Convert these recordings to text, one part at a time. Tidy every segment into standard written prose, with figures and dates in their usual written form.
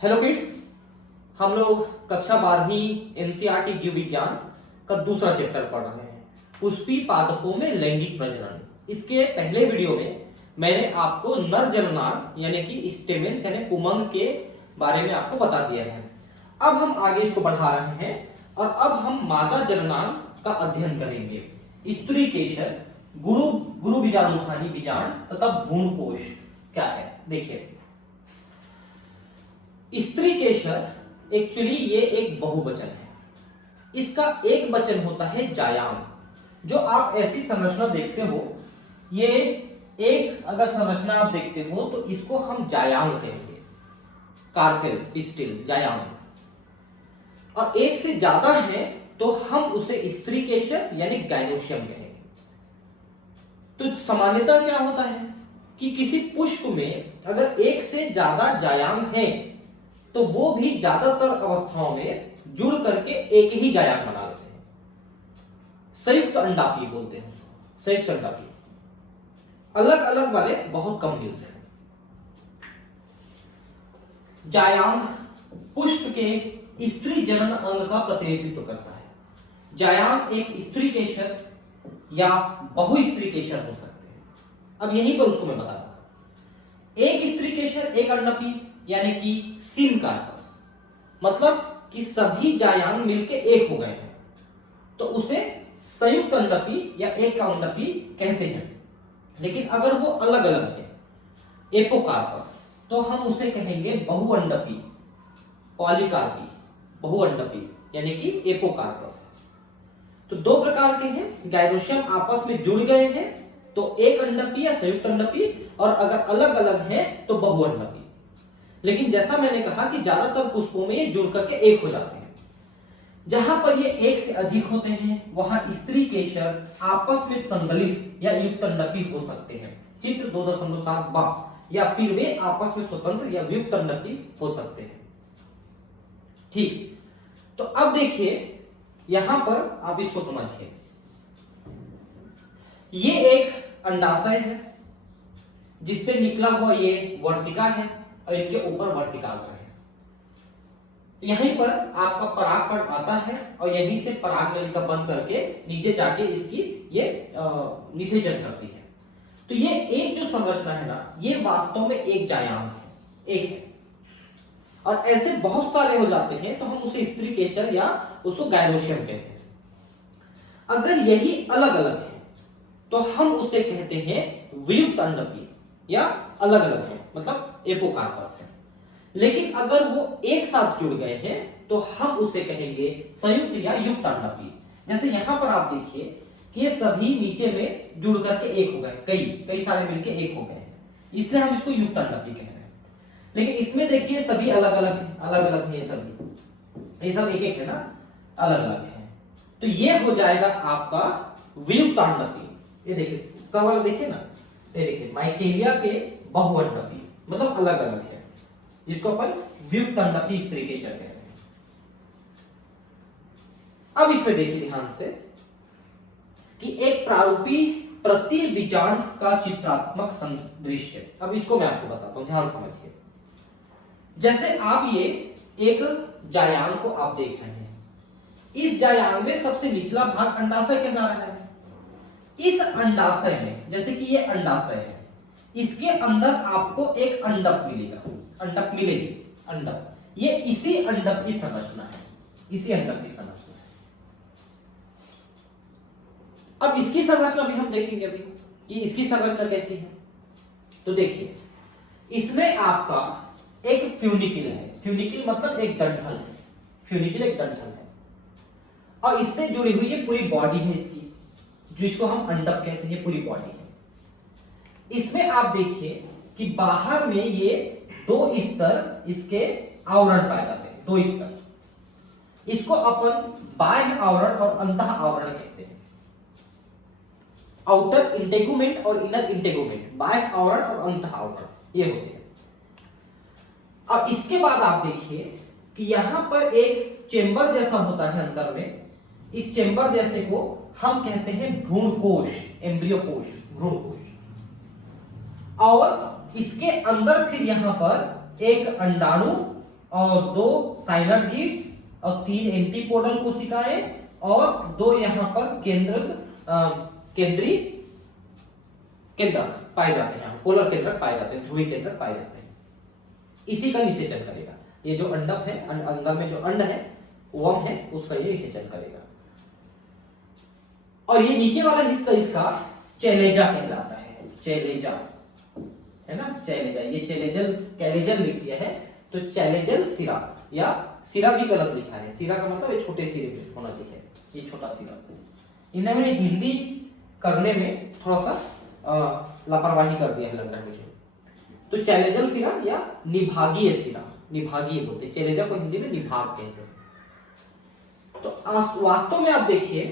Hello kids, हम लोग कक्षा 12वीं एनसीईआरटी जीव विज्ञान का दूसरा चैप्टर पढ़ रहे हैं, पुष्पी पादपों में लैंगिक प्रजनन। इसके पहले वीडियो में मैंने आपको नर जननांग यानी कि स्टेमेंस यानी पुमंग के बारे में आपको बता दिया है। अब हम आगे इसको बढ़ा रहे हैं और अब हम मादा जननांग का अध्ययन करेंगे। स्त्री केशर, गुरु बीजाणुधानी बीजांड तथा भ्रूणकोश क्या है। देखिए, स्त्री केशर एक्चुअली ये एक बहुवचन है। इसका एक वचन होता है जायांग। जो आप ऐसी संरचना देखते हो, ये एक अगर संरचना आप देखते हो तो इसको हम जायांग कहेंगे, कार्पेल, पिस्टिल, जायांग। और एक से ज्यादा है तो हम उसे स्त्री केशर यानी गाइनोशियम कहेंगे। तो सामान्यतः क्या होता है कि किसी पुष्प में अगर एक से ज्यादा जायांग है तो वो भी ज्यादातर अवस्थाओं में जुड़ करके एक ही जायांग बना लेते हैं। संयुक्त अंडापी बोलते हैं उसको, संयुक्त अंडापी। अलग अलग वाले बहुत कम मिलते हैं। जायांग पुष्प के स्त्री जनन अंग का प्रतिनिधित्व करता है। जायांग एक स्त्री केशर या बहुस्त्री केशर हो सकते हैं। अब यहीं पर उसको मैं बता रहा था, एक स्त्री केशर एक अंडापी यानी कि सिनकार्पस, मतलब कि सभी जायांग मिलके एक हो गए हैं तो उसे संयुक्त अंडापी या एक अंडापी कहते हैं। लेकिन अगर वो अलग अलग है, एपोकार्पस, तो हम उसे कहेंगे बहुअंडापी, पॉलीकार्पी, बहुअंडापी यानी कि एपोकार्पस। तो दो प्रकार के हैं, गाइनोशियम आपस में जुड़ गए हैं तो एक अंडापी या संयुक्त अंडापी, और अगर अलग अलग है तो बहुअंडापी। लेकिन जैसा मैंने कहा कि ज्यादातर पुष्पों में ये जुड़ करके एक हो जाते हैं। जहां पर ये एक से अधिक होते हैं वहां स्त्री केशर आपस में संगलित या युक्त अंडापी हो सकते हैं, चित्र 2.7 बा, या फिर वे आपस में स्वतंत्र या वियुक्त अंडापी हो सकते हैं। ठीक, तो अब देखिए यहां पर आप इसको समझिए, ये एक अंडाशय है जिससे निकला हुआ ये वर्तिका है और इनके ऊपर वर्तिकाग्र है। यहीं पर आपका परागकण आता है और यहीं से पराग नलिका बंद करके नीचे जाके इसकी ये निषेचन करती है। तो ये एक जो संरचना है ना, ये वास्तव में एक जायांग है, एक है। और ऐसे बहुत सारे हो जाते हैं तो हम उसे स्त्री केशर या उसको गाइनोशियम कहते हैं। अगर यही अलग अलग है तो हम उसे कहते हैं वियुक्त अंडापी या अलग अलग है, मतलब एपोकार्पस है। लेकिन अगर वो एक साथ जुड़ गए हैं तो हम उसे कहेंगे संयुक्त या युक्त अंडापी। जैसे यहां पर आप देखिए कि ये सभी नीचे में जुड़ करके एक हो गए, कई सारे मिलके एक हो गए हैं, इसलिए हम इसको युक्त अंडापी कह रहे हैं। लेकिन इसमें देखिए सभी अलग अलग है, अलग अलग है, ये सब एक एक है ना, अलग अलग है। तो ये हो जाएगा आपका वियुक्त अंडापी। ये देखिए सवाल देखिए ना, ये देखिए माइकेलिया के बहुअंडापी, मतलब अलग अलग है, जिसको अपन वियुक्त अंडापी स्त्री केशर कहते हैं। अब इसमें देखिए ध्यान से कि एक प्रारूपी प्रति बीजांड का चित्रात्मक संदृश्य। अब इसको मैं आपको बताता हूं, ध्यान समझिए। जैसे आप ये एक जायांग को आप देख रहे हैं, इस जायांग में सबसे निचला भाग अंडाशय कहला रहा है। इस अंडाशय में, जैसे कि ये अंडाशय है, इसके अंदर आपको एक अंडक मिलेगा, अंडक मिलेगी, अंडक। ये इसी अंडक की संरचना है, इसी अंडक की संरचना है। अब इसकी संरचना भी हम देखेंगे अभी कि इसकी संरचना कैसी है। तो देखिए, इसमें आपका एक फ्यूनिकिल है, फ्यूनिकिल मतलब एक डंठल है, फ्यूनिकिल एक डंठल है, और इससे जुड़ी हुई ये पूरी बॉडी है इसकी, जो इसको हम अंडक कहते हैं, पूरी बॉडी है। इसमें आप देखिए कि बाहर में ये दो स्तर इसके आवरण पाए जाते हैं, दो स्तर। इसको अपन बाह्य आवरण और अंतः आवरण कहते हैं। आउटर इंटेगुमेंट और इनर इंटेगुमेंट, बाह्य आवरण और अंतः आवरण, ये होते हैं। अब इसके बाद आप देखिए कि यहां पर एक चेंबर जैसा होता है अंदर में। इस चेंबर जैसे को हम कहते हैं भ्रूणकोश, एम्ब्रियो कोश, भ्रूणकोश। और इसके अंदर फिर यहां पर एक अंडाणु और 2 साइनर्जीड्स और 3 एंटीपोडल कोशिकाएं और 2 यहाँ पर केंद्रीय केंद्रक पाए जाते हैं, पोलर केंद्रक पाए जाते हैं, ध्रुवीय केंद्रक पाए जाते हैं। इसी का निषेचन करेगा। ये जो अंडक है, अंदर में जो अंड है, ओवम है, उसका ये निषेचन करेगा। और ये नीचे वाला हिस्सा इसका चैलेजा कहलाता है। चैलेजा है ना, चैलेजा। ये चैलेजल कैलेजल लिख दिया है, तो चैलेजल सिरा, या सिरा भी गलत लिखा है। सिरा का मतलब ये छोटे सिरे पे होना चाहिए, ये छोटा सिरा। इन्होंने हिंदी करने में थोड़ा सा लापरवाही कर दिया है, लग रहा है मुझे। तो चैलेजल सिरा या निभागीय सिरा, निभागीय बोलते हैं, चैलेजा को हिंदी में निभाग कहते हैं। तो वास्तव में आप देखिए,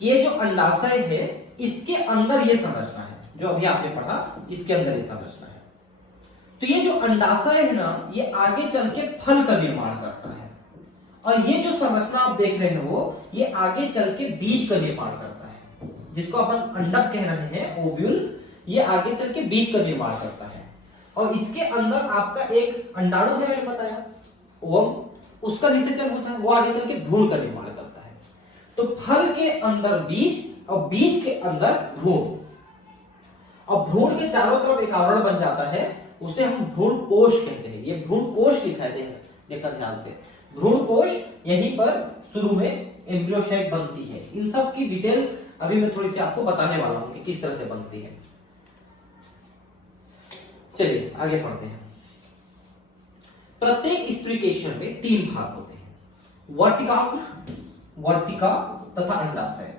ये जो अंडाशय है, इसके अंदर ये संरचना है, जो अभी आपने पढ़ा, इसके अंदर ये संरचना है। तो ये जो अंडाशय है ना, ये आगे चल के फल का निर्माण करता है, और ये जो संरचना आप देख रहे हो, ये आगे चल के बीज का निर्माण करता है, जिसको अपन अंडक कह रहे हैं, ओव्यूल। ये आगे चल के बीज का निर्माण करता है, और इसके अंदर आपका एक अंडाणु है, मैंने बताया, ओवम, उसका निषेचन होता है, वो आगे चल के भ्रूण का निर्माण करता है। तो फल के अंदर बीज और बीज के अंदर भ्रूण, और भ्रूण के चारों तरफ एक आवरण बन जाता है, उसे हम भ्रूण कोश कहते हैं। ये भ्रूण कोश लिखा है, देखना ध्यान से, भ्रूण कोश। यहीं पर शुरू में एम्ब्रियो शैक बनती है। इन सब की डिटेल अभी मैं थोड़ी सी आपको बताने वाला हूं कि किस तरह से बनती है। चलिए आगे पढ़ते हैं। प्रत्येक स्त्रीकेशन में 3 भाग होते हैं, वर्तिकाग्र, वर्तिका तथा अंडाशय।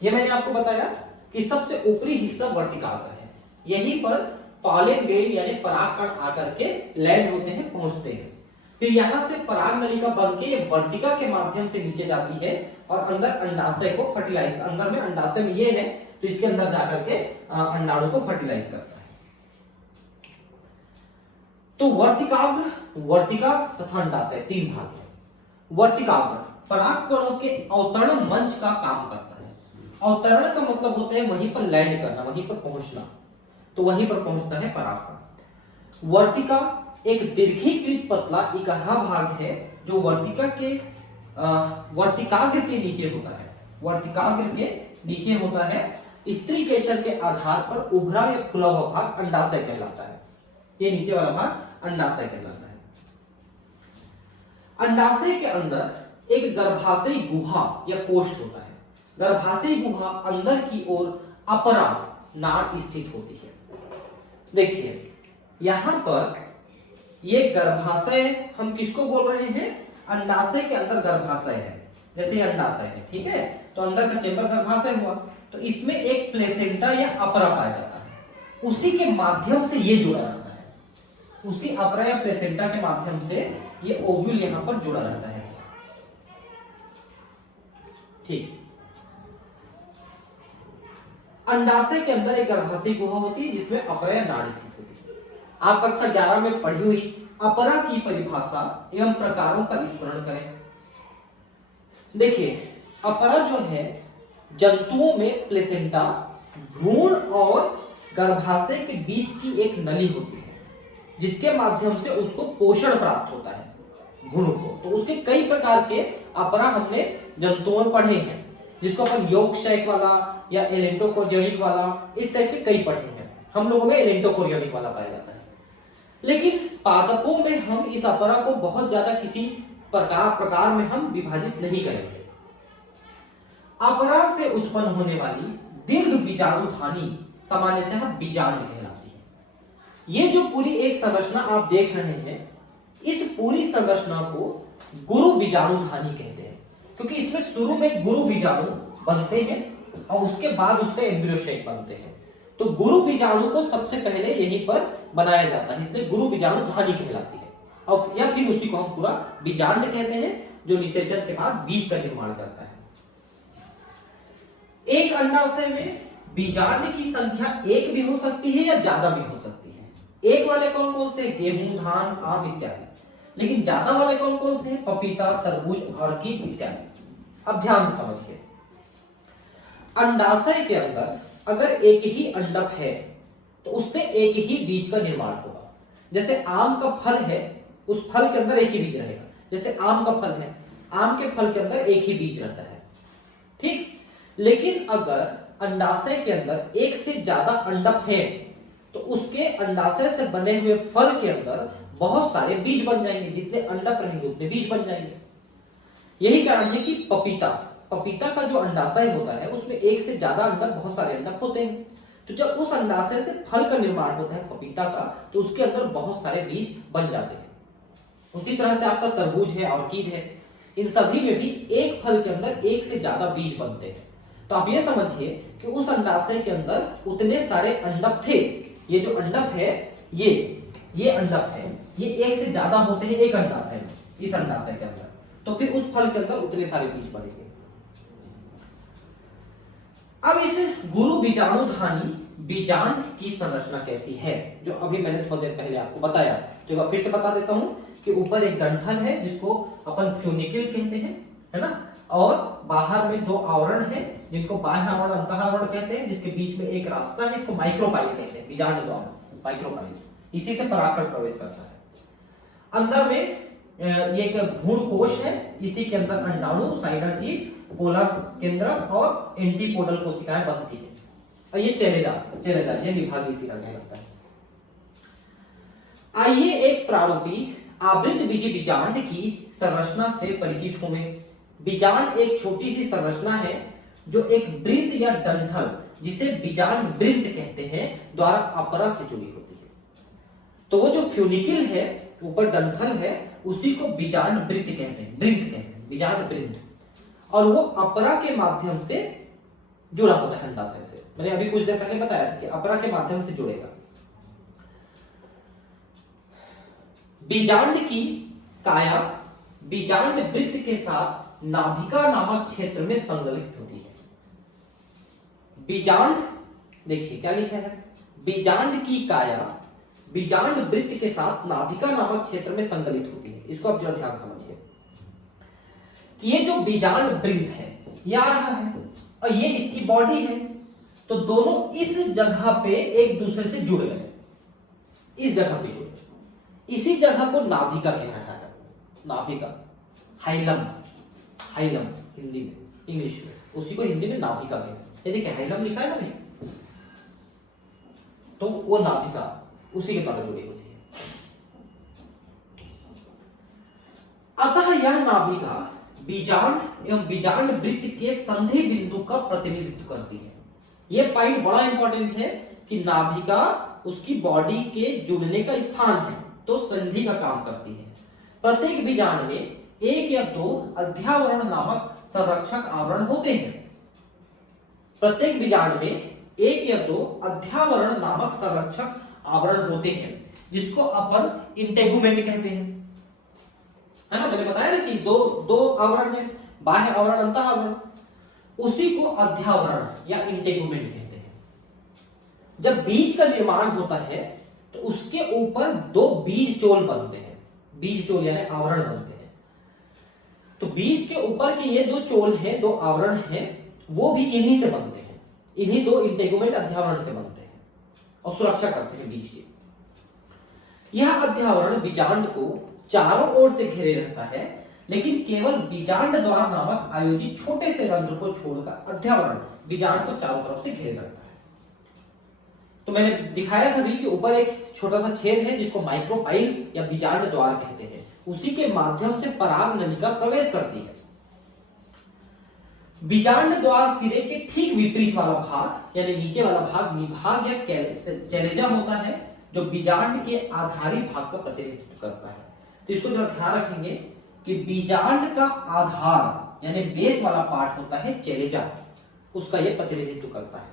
यह मैंने आपको बताया कि सबसे ऊपरी हिस्सा वर्तिकाग्र है। यहीं पर पॉलन ग्रेन यानी परागकण आकर के लैंड होते हैं, पहुंचते हैं। फिर यहां से पराग नलिका बन के ये वर्तिका के माध्यम से नीचे जाती है और अंदर अंडाशय को फर्टिलाइज, अंदर में अंडाशय में ये है, तो इसके अंदर जाकर के अंडाणु को फर्टिलाइज करता है। तो वर्तिकाग्र, वर्तिका तथा अंडाशय 3 भाग है। वर्तिकाग्र परागकणों के अवतरण मंच का काम करता है। अवतरण का मतलब होता है वहीं पर लैंड करना, वहीं पर पहुंचना, तो वहीं पर पहुंचता है परागकण। वर्तिका एक दीर्घीकृत पतला इकहा भाग है, जो वर्तिका के वर्तिकाग्र के नीचे होता है। वर्तिकाग्र के नीचे होता है। स्त्री केशर के आधार पर उभरा या फुला हुआ भाग अंडाशय कहलाता है। ये नीचे वाला भाग अंडाशय कहलाता है। अंडाशय के अंदर एक गर्भाशयी गुहा या कोष्ठ होता है। गर्भाशयी गुहा अंदर की ओर अपरा नाड़ स्थित होती है। देखिए यहां पर ये गर्भाशय, हम किसको बोल रहे हैं, अंडाशय के अंदर गर्भाशय है। जैसे ये अंडाशय है, ठीक है, तो अंदर का चेंबर गर्भाशय हुआ, तो इसमें एक प्लेसेंटा या अपरा पाया जाता है, उसी के माध्यम से ये जुड़ा रहता है। उसी अपरा या प्लेसेंटा के माध्यम से ये ओव्यूल यहां पर जुड़ा रहता है। ठीक, अंडाशय के अंदर एक गर्भाशय गुहा होती है जिसमें अपरा या नाड़ी स्थित होती है। आप कक्षा 11 में पढ़ी हुई अपरा की परिभाषा एवं प्रकारों का स्मरण करें। देखिए अपरा जो है, जंतुओं में प्लेसेंटा, भ्रूण और गर्भाशय के बीच की एक नली होती है, जिसके माध्यम से उसको पोषण प्राप्त होता है, भ्रूण को। तो उसके कई प्रकार के अपरा हमने जंतुओं में पढ़े हैं, जिसको अपन योग शैक वाला या एलेंटोकोरियोनिक वाला, इस टाइप के कई पढ़े हैं। हम लोगों में एलेंटोकोरियोनिक वाला पाया जाता है। लेकिन पादपों में हम इस अपरा को बहुत ज्यादा किसी प्रकार में हम विभाजित नहीं करेंगे। अपरा से उत्पन्न होने वाली दीर्घ बीजाणुधानी सामान्यतः बीजांड कहलाती है। ये जो पूरी एक संरचना आप देख रहे हैं, इस पूरी संरचना को गुरु बीजाणुधानी कहते हैं, क्योंकि इसमें शुरू में गुरु बीजाणु बनते हैं और उसके बाद उससे एम्ब्रियो शैक बनते हैं। तो गुरु बीजाणु को सबसे पहले यहीं पर बनाया जाता है, इसलिए गुरु बीजाणुधानी कहलाती है। और या फिर उसी को हम पूरा बीजांड कहते हैं, जो निषेचन के बाद बीज का निर्माण करता है। एक अंडाशय में बीजांड की संख्या 1 भी हो सकती है या ज्यादा भी हो सकती है। एक वाले कौन कौन से, गेहूं, धान, आम इत्यादि। लेकिन ज्यादा वाले कौन कौन से, पपीता, तरबूज, ऑर्किड इत्यादि। अब ध्यान से समझिए, अंडाशय के अंदर अगर एक ही अंडक है तो उससे एक ही बीज का निर्माण होगा। जैसे आम का फल है उस फल के अंदर एक ही बीज रहेगा। जैसे आम का फल है, आम के फल के अंदर एक ही बीज रहता है, ठीक। लेकिन अगर अंडाशय के अंदर एक से ज्यादा अंडक है तो उसके अंडाशय से बने हुए फल के अंदर बहुत सारे बीज बन जाएंगे, जितने अंडक रहेंगे उतने बीज बन जाएंगे। यही कारण है कि पपीता का जो अंडाशय होता है उसमें एक से ज्यादा अंडक, बहुत सारे अंडक होते हैं। तो जब उस अंडाशय से फल का निर्माण होता है पपीता का, तो उसके अंदर बहुत सारे बीज बन जाते हैं। उसी तरह से आपका तरबूज है, ऑर्किड है, इन सभी में भी एक फल के अंदर एक से ज्यादा बीज बनते हैं। तो आप ये समझिए कि उस अंडाशय के अंदर उतने सारे अंडक थे। ये जो अंडक है, ये अंडक है, ये एक से ज्यादा होते हैं एक अंडाशय में, इस अंडाशय के अंदर। तो फिर उस फल के अंदर उतने सारे बीज बनेंगे। अब इस गुरु बीजाणुधानी बीजांड की संरचना कैसी है, जो अभी मैंने थोड़ी देर पहले आपको बताया। तो एक बार फिर से बता देता हूं कि ऊपर एक डंठल है जिसको अपन फ्यूनिकल कहते हैं, है ना, और बाहर में दो आवरण है जिनको बाह्य आवरण, अंतः आवरण कहते हैं, जिसके बीच में एक रास्ता है, इसको माइक्रोपाइल कहते हैं, बीजांड द्वार, माइक्रोपाइल। इसी से परागकण प्रवेश करता है। अंदर में ये एक भ्रूण कोश है, इसी के अंदर अंडाणु, साइनर्जीड, पोलर केंद्रक और एंटीपोडल कोशिकाएं बनती है। और ये चेलेजा ये निभागीय शिरा कहलाता है। आइए एक प्रारूपी आवृत बीजी बीजांड की संरचना से परिचित हों। बीजांड एक छोटी सी संरचना है जो एक वृत्त या डंठल, जिसे बीजांड वृत्त कहते हैं, द्वारा अपरा से जुड़ी होती है। तो वो जो फ्यूनिकल है, ऊपर डंठल है, उसी को बीजांड वृत्त कहते हैं, बीजांड वृत्त। और वो अपरा के माध्यम से जुड़ा होता है अंडाशय से। मैंने अभी कुछ देर पहले बताया था कि अपरा के माध्यम से जुड़ेगा। बीजांड की काया बीजांड वृत्त के साथ नाभिका नामक क्षेत्र में संगलित होती है। बीजांड, देखिए क्या लिखा है, बीजांड की काया बीजांड वृत्त के साथ नाभिका नामक क्षेत्र में संगलित होती है। इसको आप जरा ध्यान समझिए कि ये जो बीजांड वृत्त है ये आ रहा है और ये इसकी बॉडी है, तो दोनों इस जगह पे एक दूसरे से जुड़ गए, इस जगह पे जुड़ गए। इसी जगह को नाभिका कह रहा है, नाभिका, हाइलम, हाइलम हिंदी में, इंग्लिश में, उसी को हिंदी में नाभिका कहते हैं। ये देखिए हाइलम लिखा है ना भाई, तो वो नाभिका उसी के द्वारा जुड़ी होती है। अतः यह नाभिका बीजांड एवं बीजांड वृत्त के संधि बिंदु का प्रतिनिधित्व करती है। यह पॉइंट बड़ा इंपॉर्टेंट है कि नाभिका उसकी बॉडी के जुड़ने का स्थान है, तो संधि का काम करती है। प्रत्येक बीजांड में एक या दो अध्यावरण नामक संरक्षक आवरण होते हैं। प्रत्येक बीजांड में एक या दो अध्यावरण नामक संरक्षक आवरण होते हैं, जिसको अपन इंटेगुमेंट कहते हैं, है ना। मैंने बताया ना कि दो आवरण है, बाह्य आवरण, अंतः आवरण, उसी को अध्यावरण या इंटेगुमेंट कहते हैं। जब बीज का निर्माण होता है तो उसके ऊपर दो बीज चोल बनते हैं, बीज चोल यानी आवरण बनते हैं। तो बीज के ऊपर के ये दो चोल हैं, दो आवरण हैं, वो भी इन्हीं से बनते हैं, इन्हीं दो इंटेगुमेंट अध्यावरण से बनते हैं और सुरक्षा करते हैं बीज की। यह अध्यावरण बीजांड को चारों ओर से घेरे रहता है, लेकिन केवल बीजांड द्वार नामक आयोजित छोटे से रंध्र को छोड़कर अध्यावरण बीजांड को चारों तरफ से घेरे रखता है। तो मैंने दिखाया था भी कि ऊपर एक छोटा सा छेद है जिसको माइक्रोपाइल या बीजांड द्वार कहते हैं, उसी के माध्यम से पराग नलिका प्रवेश करती है। बीजांड द्वार सिरे के ठीक विपरीत वाला भाग यानी नीचे वाला भाग निभाग या चैलेजा होता है, जो बीजांड के आधारी भाग का प्रतिनिधित्व करता है। तो इसको जरा ध्यान रखेंगे कि बीजांड का आधार यानी बेस वाला पार्ट होता है चैलेजा, उसका यह प्रतिनिधित्व करता है।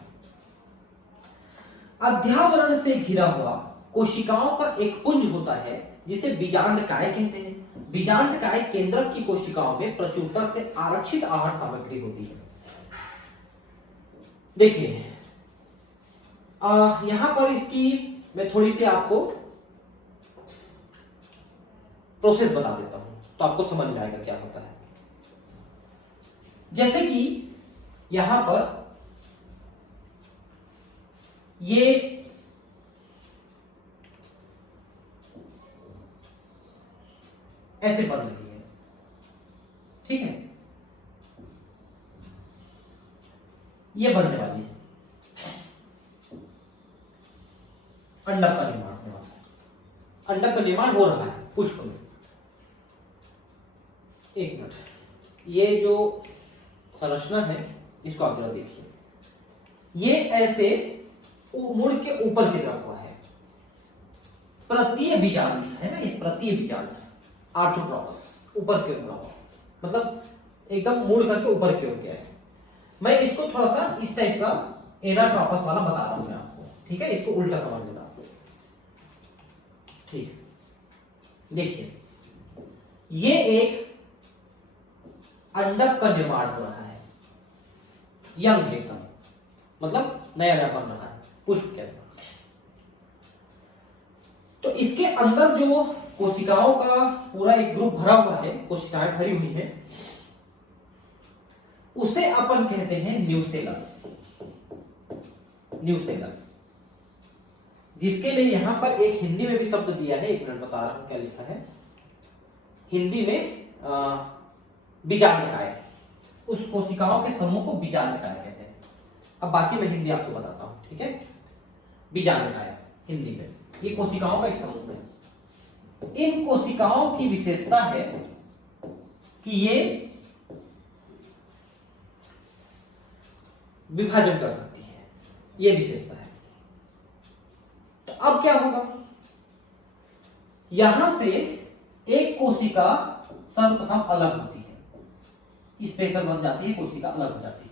अध्यावरण से घिरा हुआ कोशिकाओं का एक पुंज होता है जिसे बीजांड काय कहते हैं। बीजांड काय केंद्रक की कोशिकाओं में प्रचुरता से आरक्षित आहार सामग्री होती है। देखिए यहां पर इसकी मैं थोड़ी सी आपको प्रोसेस बता देता हूं तो आपको समझ में आएगा क्या होता है। जैसे कि यहां पर ऐसे बन रही है, ठीक है, ये बनने वाली है, अंडक का निर्माण होने वाला है, अंडक का निर्माण हो रहा है पुष्प में। एक मिनट, ये जो संरचना है इसको आप जरा देखिए, ये ऐसे मुड़ के ऊपर की तरफ हुआ है, प्रतीय बीजांड है ना, ये प्रतीय बीजांड है, आर्थोट्रोपस ऊपर की ओर मुड़ा हुआ, मतलब एकदम मुड़ करके ऊपर की ओर गया है। मैं इसको थोड़ा सा इस टाइप का एनाट्रोपस वाला बता रहा हूं मैं आपको, ठीक है, इसको उल्टा समझ लेना आपको, ठीक है। देखिए ये एक अंडक का निर्माण हो रहा है, यंग एकदम, मतलब नया नया बन रहा है पुष्प के अंदर। तो इसके अंदर जो कोशिकाओं का पूरा एक ग्रुप भरा हुआ है, कोशिकाएं भरी हुई है, उसे अपन कहते हैं न्यूसेलस, न्यूसेलस, जिसके लिए यहां पर एक हिंदी में भी शब्द दिया है, एक मिनट बता रहा हूं क्या लिखा है हिंदी में, बीजांडकाय, उस कोशिकाओं के समूह को बीजांडकाय कहते हैं। अब बाकी मैं हिंदी आपको बताता हूं, ठीक है। बीजांडकाय हिंदी में ये कोशिकाओं का एक समूह है। इन कोशिकाओं की विशेषता है कि ये विभाजन कर सकती है, ये विशेषता है। तो अब क्या होगा, यहां से एक कोशिका सर्वप्रथम अलग होती है, स्पेशल बन जाती है, कोशिका अलग हो जाती है।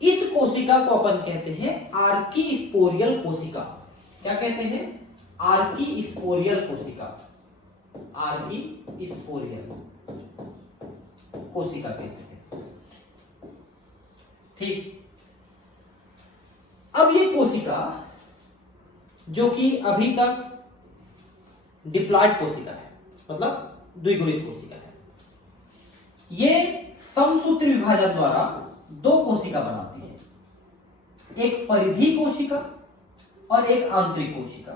इस कोशिका को अपन कहते हैं आर्कीस्पोरियल कोशिका। क्या कहते हैं? आर्कीस्पोरियल कोशिका, आर्कीस्पोरियल कोशिका कहते हैं, ठीक। अब ये कोशिका जो कि अभी तक डिप्लॉयड कोशिका है, मतलब द्विगुणित कोशिका है, ये समसूत्री विभाजन द्वारा दो कोशिका बनाती है, एक परिधि कोशिका और एक आंतरिक कोशिका,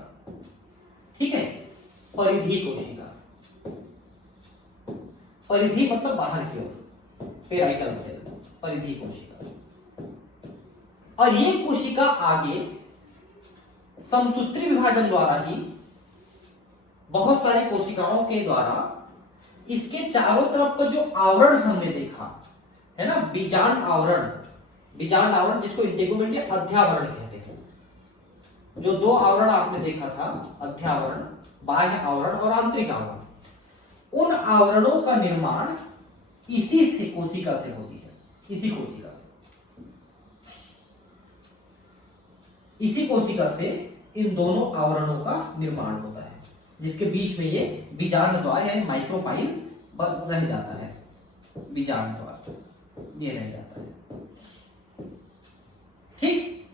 ठीक है। परिधि कोशिका, परिधि मतलब बाहर की ओर, पेराइटल सेल, परिधि कोशिका। और ये कोशिका आगे समसूत्री विभाजन द्वारा ही बहुत सारी कोशिकाओं के द्वारा इसके चारों तरफ का जो आवरण हमने देखा है ना, बीजांड आवरण, बीजांड आवरण जिसको इंटेगुमेंट या अध्यावरण कहते हैं, जो दो आवरण आपने देखा था, अध्यावरण, बाह्य आवरण और आंतरिक आवरण, उन आवरणों का निर्माण इसी से कोशिका से होती है, इसी कोशिका से, इसी कोशिका से इन दोनों आवरणों का निर्माण होता है, जिसके बीच में ये बीजांड द्वार यानी माइक्रोपाइल रह जाता है, बीजांड द्वार ये रह जाता है, ठीक।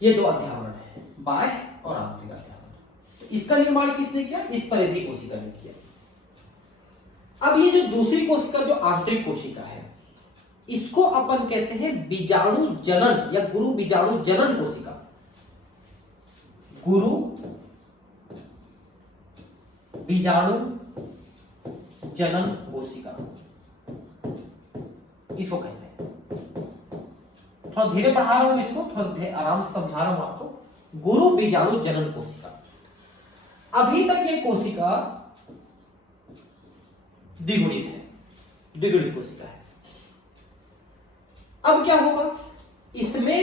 ये दो अध्यावरण है, बाह्य और आंतरिक अध्यावरण। इसका निर्माण किसने किया? इस परिधि कोशिका ने किया। अब ये जो दूसरी कोशिका जो आंतरिक कोशिका है, इसको अपन कहते हैं बीजाणु जनन या गुरु बीजाणु जनन कोशिका, गुरु बीजाणु जनन कोशिका इसको कहते हैं। थोड़ा धीरे पढ़ा रहा हूं इसको, थोड़ा आराम से समझा रहा हूं आपको। गुरु बीजाणु जनन कोशिका, अभी तक ये कोशिका द्विगुणित है, द्विगुणित कोशिका है। अब क्या होगा, इसमें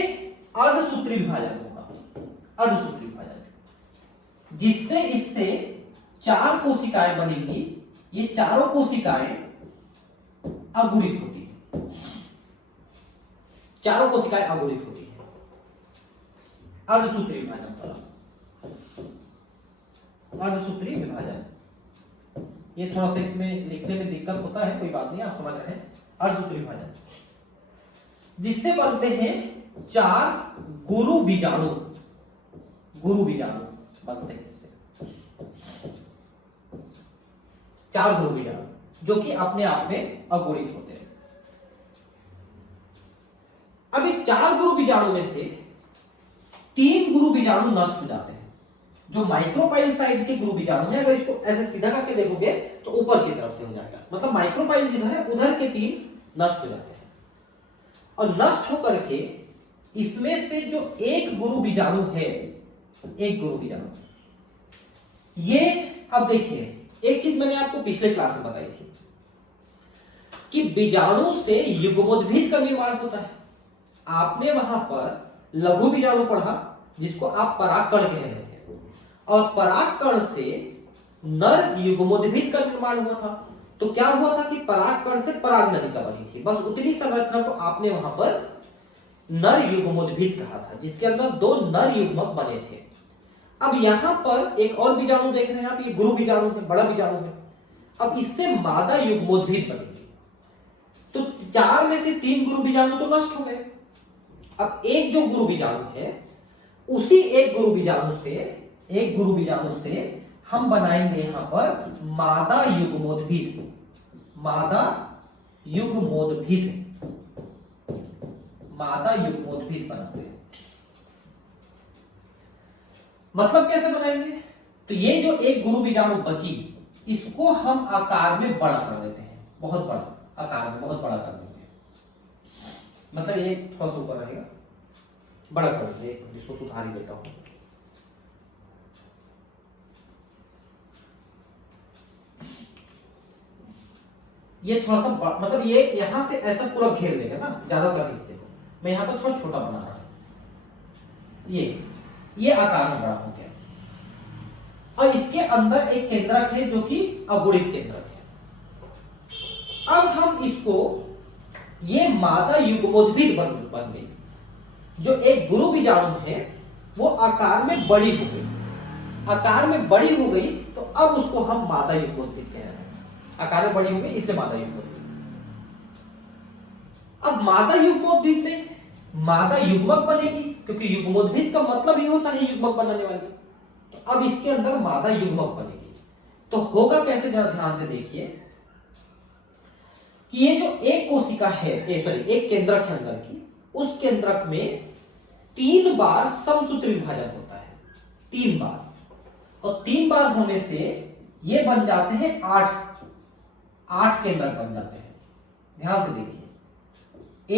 अर्धसूत्री विभाजन होगा, अर्धसूत्री विभाजन, जिससे इससे चार कोशिकाएं बनेंगी। ये चारों कोशिकाएं अगुणित होती है, चारों कोशिकाएं अगुणित होती है अर्धसूत्री विभाजन द्वारा, अर्धसूत्री विभाजन। ये थोड़ा सा इसमें लिखने में दिक्कत होता है, कोई बात नहीं, आप समझ रहे हैं। अर्धसूत्री विभाजन जिससे बनते हैं चार गुरु बीजाणु, गुरु बीजाणु बनते हैं इससे, चार गुरु बीजाणु जो कि अपने आप में अगुणित होते हैं। अभी चार गुरु बीजाणु में से तीन गुरु बीजाणु नष्ट हो जाते हैं, जो माइक्रोपाइल साइड के गुरु बीजाणु है, अगर इसको ऐसे सीधा करके देखोगे तो ऊपर की तरफ से हो जाएगा, मतलब माइक्रोपाइल जिधर है उधर के 3 नष्ट हो जाते हैं। और नष्ट होकर के इसमें से जो एक गुरु बीजाणु है, एक गुरु बीजाणु, ये अब देखिए एक चीज मैंने आपको पिछले क्लास में बताई थी कि बीजाणु से युग्मोद्भिद का निर्माण होता है। आपने वहां पर लघु बीजाणु पढ़ा जिसको आप परागकण कह रहे थे, और परागकण से नर युग्मोद्भिद का निर्माण हुआ था। तो क्या हुआ था कि परागकण से परागनलिका बनी थी, बस उतनी संरचना को आपने वहां पर नर युग्मोद्भिद कहा था, जिसके अंदर 2 नर युग्मक बने थे। अब यहां पर एक और बीजाणु देख रहे हैं आप, ये गुरु बीजाणु है, बड़ा बीजाणु है। अब इससे मादा युग्मोद्भिद बनेगी, तो 4 में से 3 गुरु बीजाणु तो नष्ट हो गए। अब एक जो गुरु बीजाणु है, उसी एक गुरु बीजाणु से हम बनाएंगे यहां पर मादा युग्मोद्भिद, मादा युग्मोद्भिद बनाते हैं। मतलब कैसे बनाएंगे? तो ये जो एक गुरु बीजाणु बची, इसको हम आकार में बड़ा कर देते हैं, बहुत बड़ा आकार में, बहुत बड़ा कर देते हैं। मतलब ये थोड़ा सा ऊपर रहेगा, बड़ा कर देते हैं, जिसको सुधार ही देता हूं। ये थोड़ा सा मतलब ये यहां से ऐसा पूरा घेर लेगा ना ज्यादातर हिस्से को, मैं यहां पर थोड़ा छोटा बना रहा हूं। ये आकार में बड़ा हो गया, और इसके अंदर एक केंद्रक है जो कि अगुणित केंद्रक है। अब हम इसको, ये मादा युग्मोद्भिद बन गई। जो एक गुरु बीजाणु है वो आकार में बड़ी हो गई, आकार में बड़ी हो गई, तो अब उसको हम मादा युग्मोद्भिद कह रहे हैं। आकार में बड़ी हो गई इसलिए मादा युग्मोद्भिद। अब मादा युग्मोद्भिद में मादा युग्मक बनेगी, क्योंकि युग्मोद्भिद का मतलब ही होता है युग्मक बनाने वाली। तो अब इसके अंदर मादा युग्मक बनेगी। तो होगा कैसे, जरा ध्यान से देखिए कि ये जो एक कोशिका है, एक केंद्रक है अंदर की, उस केंद्रक में 3 बार समसूत्र विभाजन होता है, 3 बार। और 3 बार होने से ये बन जाते हैं 8 केंद्रक बन जाते हैं। ध्यान से देखिए,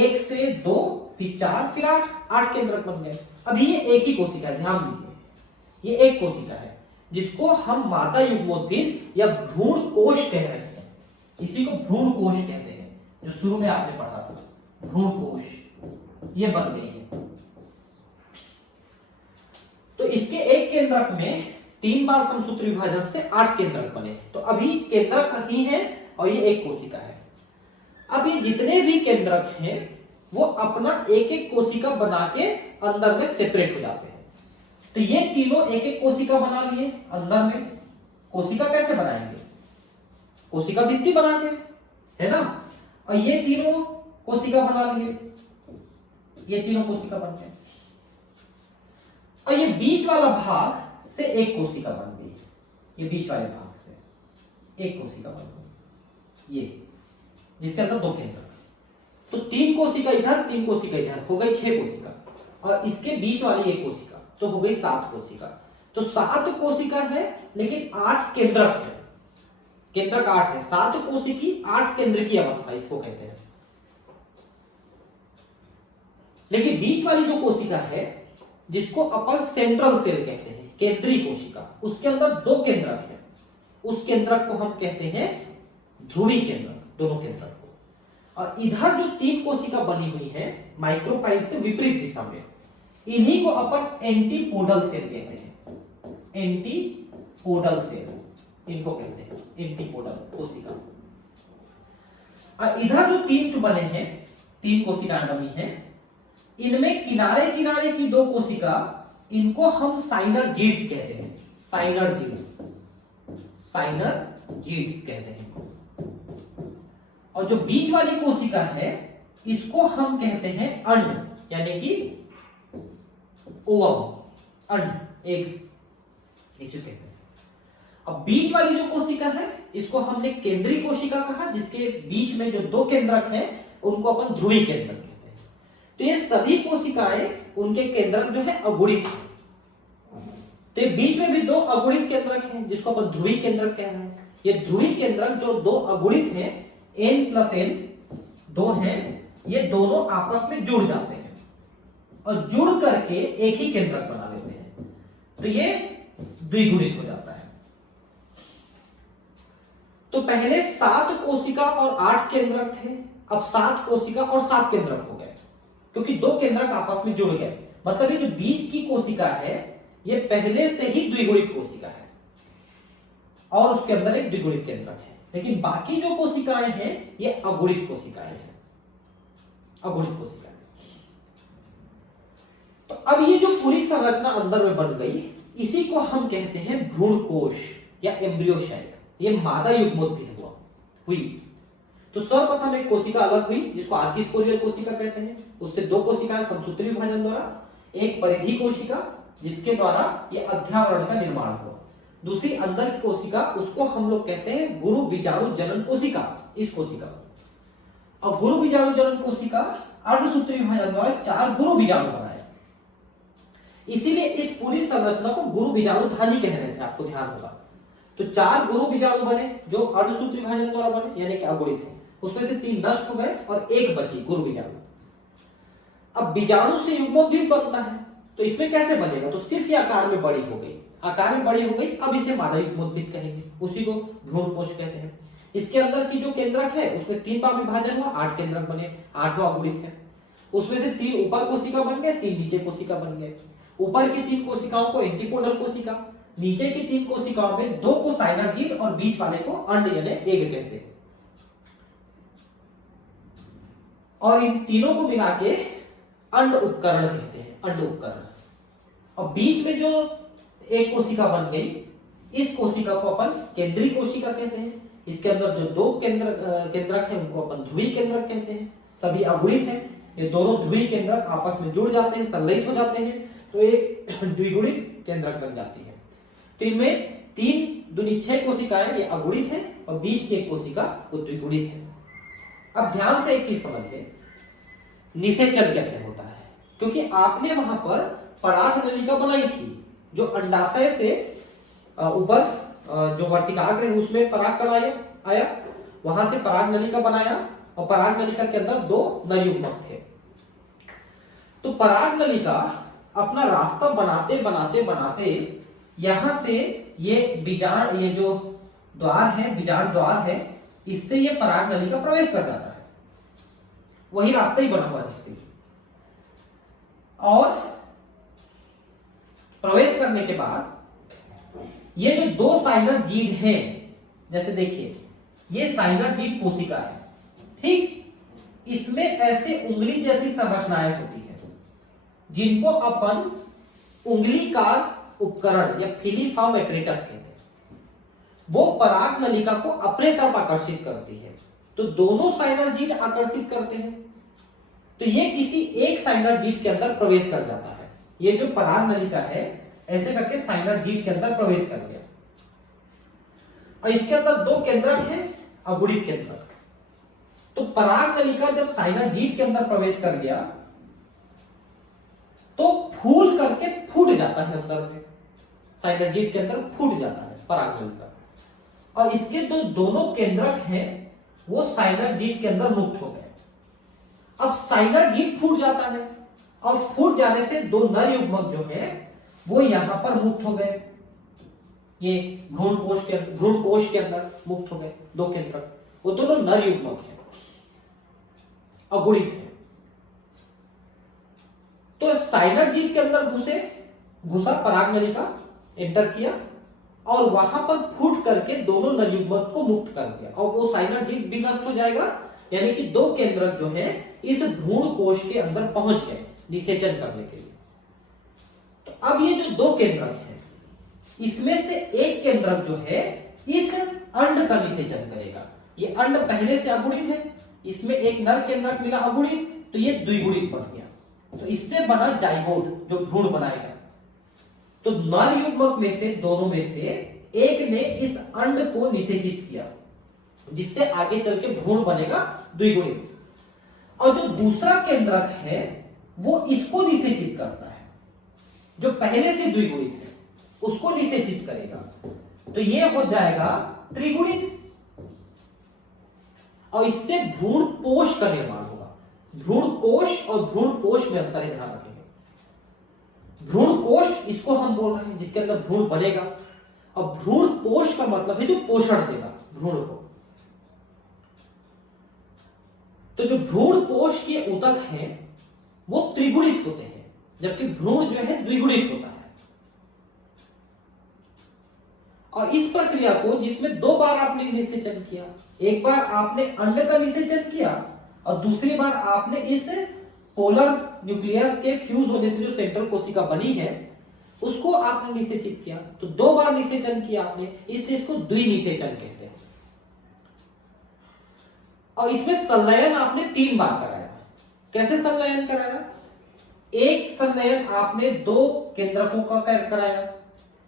1 से 2 फिर 4 फिर 8 केंद्रक बन गए। अभी ये एक ही कोशिका है, ध्यान दीजिए, ये एक कोशिका है जिसको हम मादा युग्मोद्भिद या भ्रूण कोश कह रहे हैं। इसी को भ्रूण कोश कहते हैं, जो शुरू में आपने पढ़ा था, भ्रूण कोश, ये बन गई है। तो इसके एक केंद्रक में 3 बार समसूत्र विभाजन से 8 केंद्रक बने। तो अभी केंद्रक ही है और ये एक कोशिका है। अब ये जितने भी केंद्रक हैं वो अपना एक एक कोशिका बना के अंदर में सेपरेट हो जाते हैं। तो ये तीनों एक एक कोशिका बना लिए अंदर में। कोशिका कैसे बनाएंगे? कोशिका भित्ति बना के, है ना। और ये तीनों कोशिका बना लिए, ये तीनों कोशिका बन गए। और ये बीच वाला भाग से एक कोशिका बन गई, ये बीच वाले भाग से एक कोशिका बन गई, ये जिसके अंदर 2 केंद्र। तो 3 कोशिका इधर, 3 कोशिका इधर, हो गई 6 कोशिका। और इसके बीच वाली एक कोशिका, तो हो गई 7 कोशिका। तो 7 कोशिका है लेकिन 8 केंद्रक है, केंद्रक 8 है। 7 कोशिकी 8 केंद्र की अवस्था इसको कहते हैं। लेकिन बीच वाली जो कोशिका है, जिसको अपन सेंट्रल सेल कहते हैं, केंद्रीय कोशिका, उसके अंदर 2 केंद्रक है। उस केंद्रक को हम कहते हैं ध्रुवीय केंद्रक, दोनों केंद्रक को। और इधर जो 3 कोशिका बनी हुई है माइक्रोपाइल से विपरीत दिशा में, इन्हीं को अपन एंटीपोडल सेल कहते हैं। एंटीपोडल सेल इनको कहते हैं, एंटीपोडल कोशिका। और इधर जो 3 बने हैं, 3 कोशिकाएं बनी हैं, इनमें किनारे किनारे की 2 कोशिका, इनको हम साइनरजीड्स कहते हैं। साइनरजीड्स कहते हैं। और जो बीच वाली कोशिका है, इसको हम कहते हैं अंड, यानी कि ओवम, अंड, एग, इसे कहते हैं। अब बीच वाली जो कोशिका है, इसको हमने केंद्रीय कोशिका कहा, जिसके बीच में जो 2 केंद्रक हैं उनको अपन ध्रुवीय केंद्रक कहते हैं। तो ये सभी कोशिकाएं, उनके केंद्रक जो है अगुणित है। तो ये बीच में भी दो अगुणित केंद्रक हैं जिसको अपन ध्रुवीय केंद्रक कह रहे हैं। ये ध्रुवीय केंद्रक जो दो अगुणित हैं n+n दो हैं, ये दोनों आपस में जुड़ जाते हैं और जुड़ करके एक ही केंद्रक बना लेते हैं, तो ये द्विगुणित हो जाता है। तो पहले 7 कोशिका और 8 केंद्रक थे, अब 7 कोशिका और 7 केंद्रक हो गए क्योंकि दो केंद्रक आपस में जुड़ गए। मतलब ये जो बीच की कोशिका है ये पहले से ही द्विगुणित कोशिका है और उसके अंदर एक द्विगुणित केंद्रक है, लेकिन बाकी जो कोशिकाएं हैं ये अगुणित कोशिकाएं हैं, अगुणित कोशिकाएं। तो अब ये जो पूरी संरचना अंदर में बन गई, इसी को हम कहते हैं भ्रूण कोश या एम्ब्रियो शैक। ये मादा युग्मोद्भिद हुई। तो सर्वप्रथम एक कोशिका अलग हुई जिसको आर्किस्पोरियल कोशिका कहते हैं, उससे दो कोशिकाएं समसूत्री विभाजन द्वारा, एक परिधि कोशिका जिसके द्वारा ये अध्यावरण का निर्माण हुआ, दूसरी अंदर की कोशिका, उसको हम लोग कहते हैं गुरु बीजाणु जनन कोशिका। इस कोशिका और गुरु बीजाणु जनन कोशिका अर्धसूत्री विभाजन द्वारा 4 गुरु बीजाणु बनाए, इसीलिए इस पूरी संरचना को गुरु बीजाणु धानी कह रहे थे, आपको ध्यान होगा। तो 4 गुरु बीजाणु बने जो अर्धसूत्री विभाजन द्वारा बने यानी कि अगुणित है, उसमें से 3 नष्ट हो गए और एक बची गुरु बीजाणु। अब बीजाणु से युग्मोद्भिद बनता है, तो इसमें कैसे बनेगा, तो सिर्फ ये आकार में बड़ी हो गई, आकार में बड़ी हो गई, अब इसे मादा युग्मोद्भिद कहेंगे, उसी को भ्रूणकोश कहते हैं। इसके अंदर की जो केंद्रक है उसमें 3 बार विभाजन हुआ, 8 केंद्रक बने, 8वां अगुणित है। उसमें से 3 ऊपर कोशिका बन गए, 3 नीचे कोशिका बन गए। ऊपर की 3 कोशिकाओं को एंटीपोडल कोशिका, नीचे की 3 कोशिकाओं में 2 को साइनर्जीड और बीच वाले को अंड यानी एग कहते हैं। और इन तीनों को मिला के अंड उपकरण कहते हैं, अंड उपकरण। और बीच में जो एक कोशिका बन गई, इस कोशिका को अपन केंद्रीय कोशिका कहते हैं। इसके अंदर जो 2 केंद्रक हैं उनको अपन ध्रुवीय केंद्रक कहते हैं। सभी अगुणित हैं, ये दोनों ध्रुवीय केंद्रक आपस में जुड़ जाते हैं, संलयित हो जाते हैं, तो एक द्विगुणित केंद्रक बन जाती है। तो इनमें 3 दूनी 6 कोशिकाएं ये अगुणित है और बीच की एक कोशिका वो द्विगुणित है। अब ध्यान से एक चीज समझ लें, निषेचन कैसे होता है, क्योंकि आपने वहां पर पराग नलिका बनाई थी जो अंडाशय से ऊपर जो वर्तिकाग्र है उसमें पराग कण आया, वहां से पराग नलिका बनाया और पराग नलिका के अंदर 2 नर युग्मक थे। तो पराग नलिका अपना रास्ता बनाते बनाते बनाते यहां से ये बीजाण, ये जो द्वार है, बीजाण द्वार है, इससे ये पराग नलिका प्रवेश कर जाता है, वही रास्ता ही बना हुआ है इसके। और प्रवेश करने के बाद ये जो 2 साइनर्जीड हैं, जैसे देखिए ये साइनर्जीड कोशिका है, ठीक, इसमें ऐसे उंगली जैसी संरचनाएं होती है जिनको अपन उंगलीकार उपकरण या फिलीफॉर्म एपरेटस कहते हैं। वो पराग नलिका को अपने तरफ आकर्षित करती है, तो दोनों साइनर्जीड आकर्षित करते हैं, तो ये किसी एक साइनर्जीड के अंदर प्रवेश कर जाता है। ये जो पराग नलिका है ऐसे करके साइनर्जीड के अंदर प्रवेश कर गया और इसके अंदर 2 केंद्रक हैं, अगुणित केंद्रक। तो पराग नलिका जब साइनर्जीड के अंदर प्रवेश कर गया तो फूल करके फूट जाता है, अंदर में साइनर्जीड के अंदर फूट जाता है पराग नलिका, और इसके जो दोनों केंद्रक हैं वो साइनर्जीड के अंदर मुक्त हो गए। अब साइनर्जीड फूट जाता है और फूट जाने से 2 नर युग्मक जो है वो यहां पर मुक्त हो गए, ये भ्रूणकोश के अंदर मुक्त हो गए 2 केंद्रक, वो दोनों नर युग्मक हैं, अगुणित है। तो साइनर्जीड के अंदर घुसा पराग नलिका, एंटर किया और वहां पर फूट करके दोनों नर युग्मक को मुक्त कर दिया और वो साइनर्जीड भी नष्ट हो जाएगा, यानी कि 2 केंद्रक जो है इस भ्रूणकोश के अंदर पहुंच गए निषेचन करने के लिए। तो अब ये जो 2 केंद्रक हैं इसमें से एक केंद्रक जो है इस अंड का निषेचन करेगा। ये अंड पहले से अगुणित है, इसमें एक नर केंद्रक मिला अगुणित, तो ये द्विगुणित बन गया, तो इससे बना जाइगोट जो भ्रूण बनाएगा। तो नर युग्मक में से दोनों में से एक ने इस अंड को निषेचित किया जिससे आगे चल के भ्रूण बनेगा द्विगुणित, और जो दूसरा केंद्रक है वो इसको निषेचित करता है जो पहले से द्विगुणित है, उसको निषेचित करेगा, तो ये हो जाएगा त्रिगुणित, और इससे भ्रूण पोष का निर्माण होगा। भ्रूण कोश और भ्रूण पोष में अंतर है, ध्यान रखेंगे। भ्रूण कोश इसको हम बोल रहे हैं जिसके अंदर भ्रूण बनेगा, और भ्रूण पोष का मतलब है जो पोषण देगा भ्रूण को। तो जो भ्रूण पोष के ऊतक हैं वो त्रिगुणित होते हैं, जबकि भ्रूण जो है द्विगुणित होता है। और इस प्रक्रिया को जिसमें 2 बार आपने निषेचन किया, एक बार आपने अंड का निषेचन किया और दूसरी बार आपने इस पोलर न्यूक्लियस के फ्यूज होने से जो सेंट्रल कोशिका बनी है उसको आपने निषेचित किया, तो 2 बार निषेचन किया आपने, इसलिए इसको द्विनिषेचन कहते हैं। और इसमें संलयन आपने 3 बार कराया। कैसे संलयन कराया? एक संलयन आपने 2 केंद्रकों का कराया,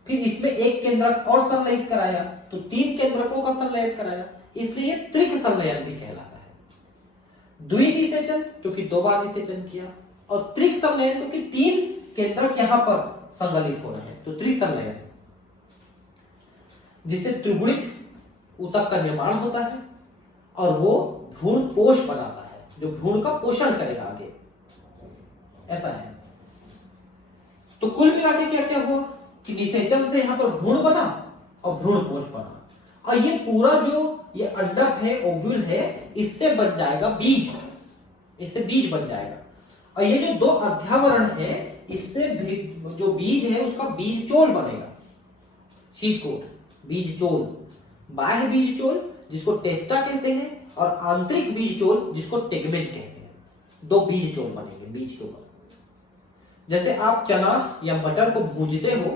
फिर इसमें एक केंद्रक और संलयित कराया, तो 3 केंद्रकों का संलयन कराया, इसलिए त्रिक संलयन भी कहलाता है। द्विनिषेचन क्योंकि 2 बार निषेचन किया, और त्रिक संलयन क्योंकि 3 केंद्रक यहां पर संलयित हो रहे हैं, तो त्रिसंलयन, जिससे त्रिगुणित ऊतक का निर्माण होता है और वो भ्रूण पोष बनाता है, जो भ्रूण का पोषण करेगा आगे, ऐसा है। तो कुल मिला के क्या क्या हुआ कि निषेचन से यहां पर भ्रूण बना और भ्रूण कोश बना, और ये पूरा जो ये अंडक है, ओव्यूल है, इससे बन जाएगा बीज, इससे बीज बन जाएगा। और ये जो 2 अध्यावरण है, इससे जो बीज है उसका बीज चोल बनेगा, शीट कोट बीज चोल, बाह्य बीज चोल जिसको टेस्टा कहते हैं, और आंतरिक बीज चोल जिसको टेगमेंट कहते हैं। 2 बीज चोल बनेंगे बीज के ऊपर। जैसे आप चना या मटर को भूंजते हो,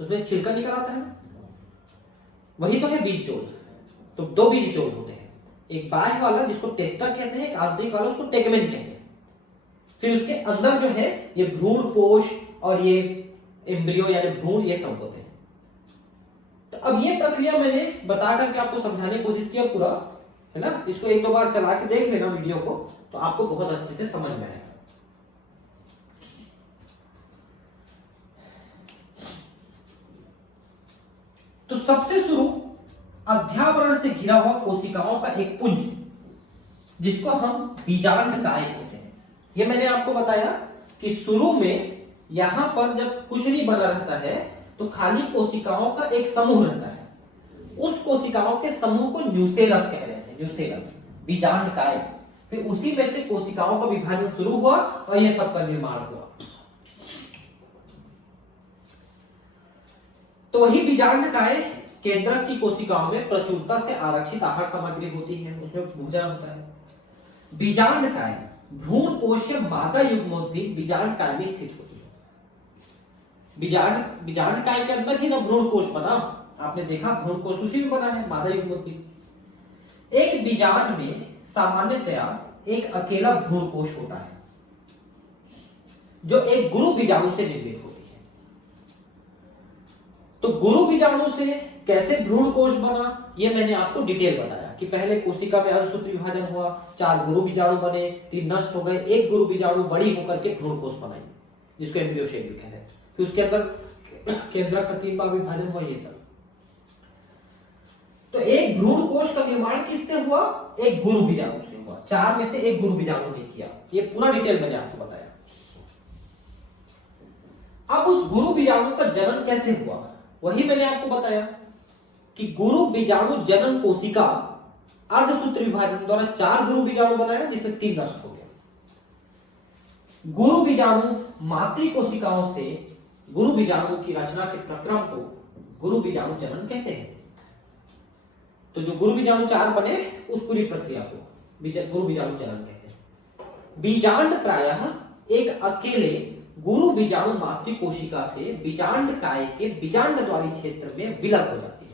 उसमें छिलका निकल आता है, वही तो है बीज चोल। तो 2 बीज चोल होते हैं, एक बाह्य वाला जिसको टेस्टा कहते हैं, एक आंतरिक वाला उसको टेगमेंट कहते हैं। फिर उसके अंदर जो है ये भ्रूण पोष और ये एम्ब्रियो यानी भ्रूण, ये सब होते हैं। तो अब ये प्रक्रिया मैंने बता करके आपको समझाने की कोशिश किया पूरा, है ना। इसको 1-2 बार चला के देख लेना वीडियो को, तो आपको बहुत अच्छे से समझ में आएगा। तो सबसे शुरू अध्यावरण से घिरा हुआ कोशिकाओं का एक पुंज, जिसको हम बीजांडकाय कहते हैं। ये मैंने आपको बताया कि शुरू में यहां पर जब कुछ नहीं बना रहता है तो खाली कोशिकाओं का एक समूह रहता है, उस कोशिकाओं के समूह को न्यूसेलस कह रहे हैं, न्यूसेलस, बीजांडकाय। फिर उसी में से कोशिकाओं का विभाजन शुरू हुआ और ये सब का निर्माण हुआ। तो वही बीजांडकाय केंद्रक की कोशिकाओं में प्रचुरता से आरक्षित आहार सामग्री होती है, उसमें भोजन होता है। बीजांडकाय भ्रूण कोशीय मादा युग्मोद्भिद बीजांडकाय में स्थित होती है। बीजांडकाय के अंदर ही ना भ्रूण कोश बना, आपने देखा भ्रूण कोश उसी में बना है, मादा युग्मोद्भिद। एक बीजांड में सामान्यतया एक अकेला भ्रूण कोश होता है, जो एक गुरु बीजाणु से निर्मित होती है। तो गुरु बीजाणु से कैसे भ्रूण कोश बना, ये मैंने आपको डिटेल बताया कि पहले कोशिका में अर्धसूत्री विभाजन हुआ, 4 गुरु बीजाणु बने, 3 नष्ट हो गए, एक गुरु बीजाणु बड़ी होकर के भ्रूण कोश बनाई, जिसको एम्ब्रियो शेप भी कह रहे हैं। फिर उसके अंदर केंद्रक का 3 बार विभाजन हुआ, ये सब। तो एक भ्रूण कोश का निर्माण किससे हुआ? एक गुरु बीजाणु से हुआ। 4 में से एक गुरु बीजाणु ने किया, ये पूरा डिटेल मैंने आपको बताया। अब उस गुरु बीजाणु का जनन कैसे हुआ, वही मैंने आपको बताया कि गुरु बीजाणु जनन कोशिका अर्धसूत्र विभाजन द्वारा 4 गुरु बीजाणु बनाया, जिसमें 3 नष्ट हो गया। गुरु बीजाणु मातृ कोशिकाओं से गुरु बीजाणु की रचना के प्रक्रम को गुरु बीजाणु जनन कहते हैं। तो जो गुरु बीजाणु 4 बने, उस पूरी प्रक्रिया को गुरु बीजाणु जनन कहते हैं। बीजांड प्रायः एक अकेले गुरु बीजाणु मातृ कोशिका से बीजांडकाय के बीजांडद्वारी क्षेत्र में विलग हो जाती है।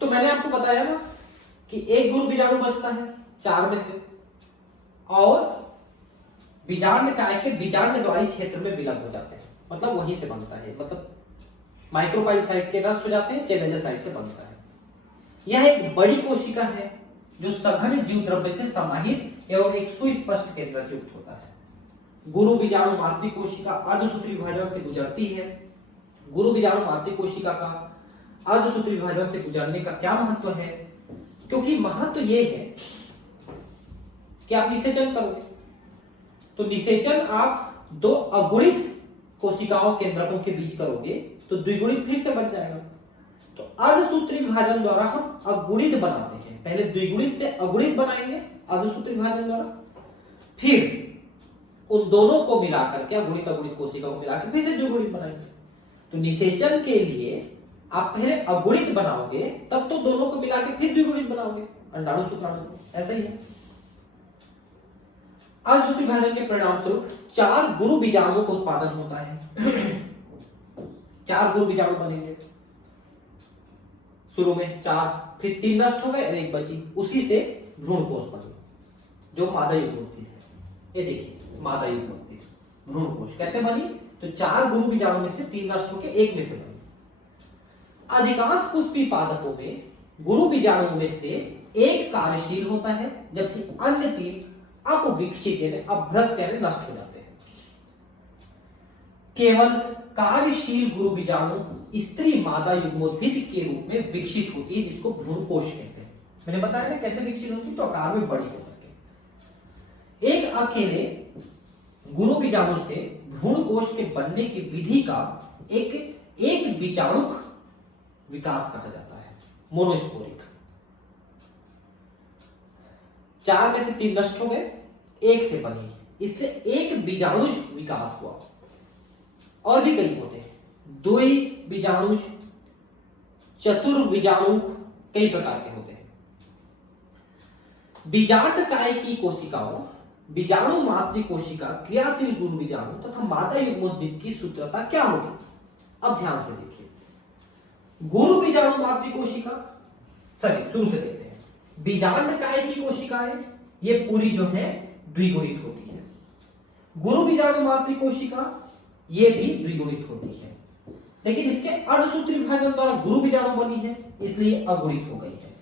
तो मैंने आपको बताया ना कि एक गुरु बीजाणु बचता है 4 में से, और बीजांडकाय के बीजांडद्वारी क्षेत्र में विलग हो जाते हैं, मतलब वहीं से बनता है, मतलब माइक्रोपाइल साइट के नष्ट हो जाते हैं, चैलेंजर साइट से बनता है। यह एक बड़ी कोशिका है जो सघन जीव द्रव्य से समाहित एवं एक सुस्पष्ट केंद्रक युक्त होता है। गुरु बीजाणु मातृ कोशिका अर्धसूत्री विभाजन से गुजरती है। गुरु बीजाणु मातृ कोशिका का अर्धसूत्री विभाजन से गुजरने का क्या महत्व है? क्योंकि महत्व ये है कि आप निषेचन करोगे, तो निषेचन आप दो अगुणित कोशिकाओं केंद्रकों के बीच करोगे तो द्विगुणित फिर से बन जाएगा। तो अर्धसूत्री विभाजन द्वारा हम अगुणित बनाते हैं, पहले द्विगुणित से अगुणित बनाएंगे अर्धसूत्री विभाजन द्वारा, फिर उन दोनों को मिलाकर के अगुणित अगुणित कोशिका को मिलाकर फिर से द्विगुणित बनाएंगे। तो निषेचन के लिए आप पहले अगुणित बनाओगे, तब तो दोनों को मिलाकर फिर द्विगुणित बनाओगे, अंडाणु शुक्राणु, ऐसा ही है। अर्धसूत्री विभाजन के परिणाम स्वरूप 4 गुरु बीजाणुओं का उत्पादन होता है। 4 गुरु बीजाणु बनेंगे शुरू में 4, फिर 3 नष्ट हो गए और 1 बची, उसी से भ्रूण कोश बनी जो मादा युग्म होती है। ये देखिए मादा युग्म होती है भ्रूण कोश कैसे बनी? तो 4 गुरु बीजाणु में से 3 नष्ट होकर 1 में से बनी। अधिकांश पुष्पी पादपों में गुरु बीजाणु में से 1 कार्यशील होता है, जबकि अन्य 3 अपविकसित यानी अभ्रष्ट यानी नष्ट हो जाते हैं। केवल कार्यशील गुरु बीजाणु स्त्री मादा युग्मोद्भिद के रूप में विकसित होती है, जिसको भ्रूण कोश कहते हैं। मैंने बताया ना कैसे विकसित होती है, तो आकार में बड़ी होकर के। एक अकेले गुरु बीजाणु से भ्रूण कोश के बनने की विधि का एक बीजाणुक विकास कहा जाता है, मोनोस्पोरिक। 4 में से 3 नष्ट हो गए, 1 से बनी, इसलिए एक बीजाणुज विकास हुआ। और भी कई होते हैं, द्वि बीजाणुज, चतुर्बीजाणु, कई प्रकार के होते हैं। बीजांडकाय की कोशिकाओं, बीजाणु मातृ कोशिका, क्रियाशील गुरु बीजाणु तथा मादा युग्मोद्भिद की सूत्रता क्या होगी? अब ध्यान से देखिए, गुरु बीजाणु मातृ कोशिका, शुरू से देखते हैं। बीजांडकाय की कोशिकाएं ये पूरी जो है द्विगुणित होती है। गुरु बीजाणु मातृ कोशिका ये भी द्विगुणित होती है, लेकिन इसके अर्धसूत्री विभाजन द्वारा गुरु बीजाणु बनी है, इसलिए अगुणित हो गई है।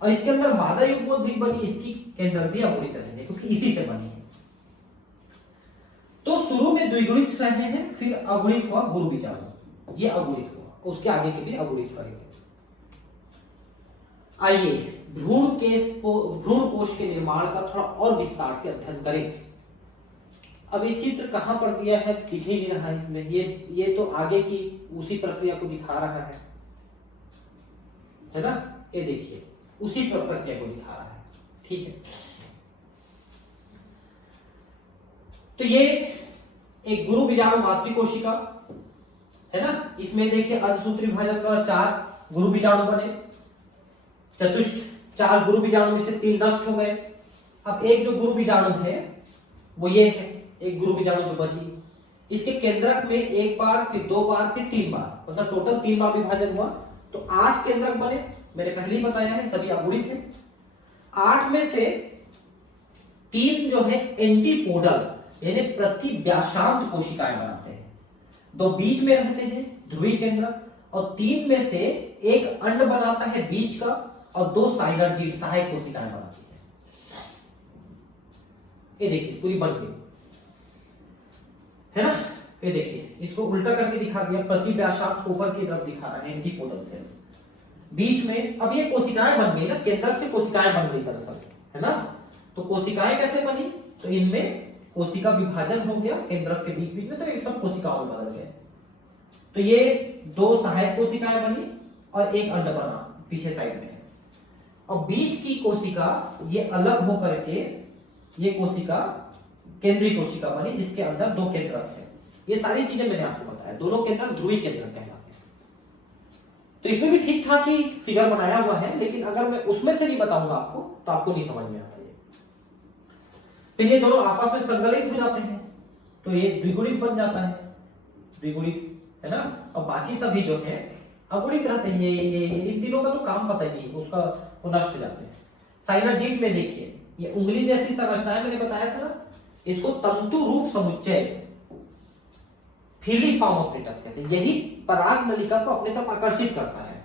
और इसके अंदर मादा युग्मोद्भिद बनी, इसकी केंद्र भी अगुणित रहेंगे क्योंकि इसी से बनी है। तो शुरू में द्विगुणित रहे हैं, फिर अगुणित हुआ गुरु बीजाणु, ये अगुणित हुआ, उसके आगे के भी अगुणित रहेंगे। आइए भ्रूण कोश के निर्माण का थोड़ा और विस्तार से अध्ययन करें। अब ये चित्र कहां पर दिया है दिख ही नहीं रहा है इसमें, ये तो आगे की उसी प्रक्रिया को दिखा रहा है ना? ये देखिए उसी प्रक्रिया को दिखा रहा है, ठीक है। तो ये एक गुरु बीजाणु मातृ कोशिका है ना, इसमें देखिए अर्धसूत्री विभाजन द्वारा 4 गुरु बीजाणु बने, चतुष्ट 4 गुरु बीजाणु में से 3 नष्ट हो गए। अब एक जो गुरु बीजाणु है वो ये है, एक गुरु बीजाणु जो बची, इसके केंद्रक में 1 बार, फिर 2 बार, फिर 3 बार, मतलब टोटल 3 बार विभाजन हुआ, तो 8 केंद्रक बने। मैंने पहले ही बताया है सभी अगुणित है। 8 में से 3 जो है एंटीपोडल यानी प्रतिव्यासांत कोशिकाएं बनाते हैं, 2 बीच में रहते हैं ध्रुवीय केंद्रक, और 3 में से 1 अंड बनाता है बीच का, और 2 साइनर्जीड सहायक कोशिकाएं बनाती है। ये देखिए पूरी बन गई है ना। ये देखिए इसको उल्टा करके दिखा दिया, प्रतिव्यासांत ऊपर की तरफ दिखा रहा है एंटीपोडल सेल्स, बीच में। अब ये कोशिकाएं बन गई ना, केंद्रक से कोशिकाएं बन गई दरअसल, है ना। तो कोशिकाएं कैसे बनी? तो इनमें कोशिका विभाजन हो गया केंद्रक के बीच बीच में, तो ये सब कोशिकाओं में बदल गए। तो ये 2 सहायक कोशिकाएं बनी और 1 अंड बना पीछे साइड में, और बीच की कोशिका ये अलग होकर के ये कोशिका केंद्रीय कोशिका बनी, जिसके अंदर 2 केंद्रक है। ये सारी चीजें मैंने आपको बताया, दोनों केंद्रक ध्रुवीय केंद्रक कहलाते हैं। तो इसमें भी ठीक ठाक ही फिगर बनाया हुआ है, लेकिन अगर मैं उसमें से नहीं बताऊंगा आपको तो आपको नहीं समझ में आता। फिर ये दोनों आपस में संकलित हो जाते हैं, तो ये द्विगुणित बन जाता है, द्विगुणित, है ना। और बाकी सभी जो है अगुणित रहते हैं। ये इन तीनों का तो काम पता ही नहीं, उसका वो नष्ट हो जाते हैं। साइनर्जीड में देखिए ये उंगली जैसी संरचनाएं मैंने बताया था ना, इसको तंतु रूप समुच्चय फिलीफॉर्म ऑफ फेटस कहते हैं। यही पराग नलिका को अपने तरफ आकर्षित करता है,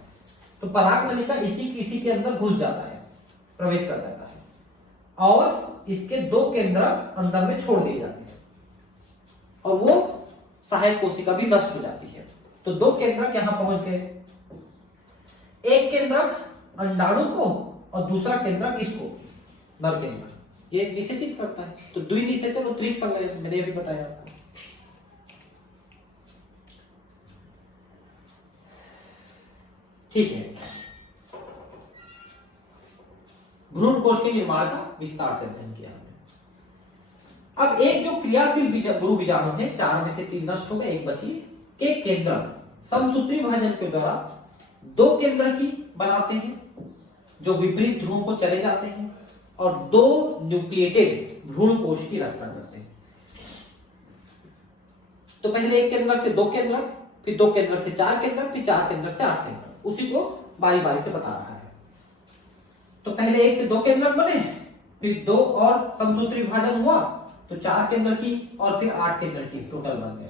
तो पराग नलिका इसी के अंदर घुस जाता है, प्रवेश कर जाता है, और इसके 2 केंद्रक अंदर में छोड़ दिए जाते हैं। और वो सहायक कोशिका भी नष्ट हो जाती है। तो दो केंद्रक यहां पहुंच गए, एक केंद्रक अंडाणु को और दूसरा केंद्रक इसको, नर केंद्रक, ये निषेचित करता है। तो द्विनिषेचन और त्रिक संलयन मैंने अभी बताया आपको। ठीक है, भ्रूण कोश के निर्माण का विस्तार से अध्ययन किया हमने। अब एक जो क्रियाशील गुरु बीजाणु है, 4 में से 3 नष्ट हो गए, एक बची, के केंद्रक समसूत्री विभाजन के द्वारा 2 केंद्रक की बनाते हैं जो विपरीत ध्रुव को चले जाते हैं और 2 न्यूक्लिएटेड भ्रूण कोश की रचना करते हैं। तो पहले एक केंद्रक से 2 केंद्रक, फिर 2 केंद्रक से 4 केंद्रक, फिर 4 केंद्रक से 8 केंद्रक, उसी को बारी बारी से बता रहा है। तो पहले 1 से 2 केंद्रक बने, फिर 2 और समसूत्री विभाजन हुआ तो 4 केंद्र की और फिर 8 केंद्र की टोटल बन गए।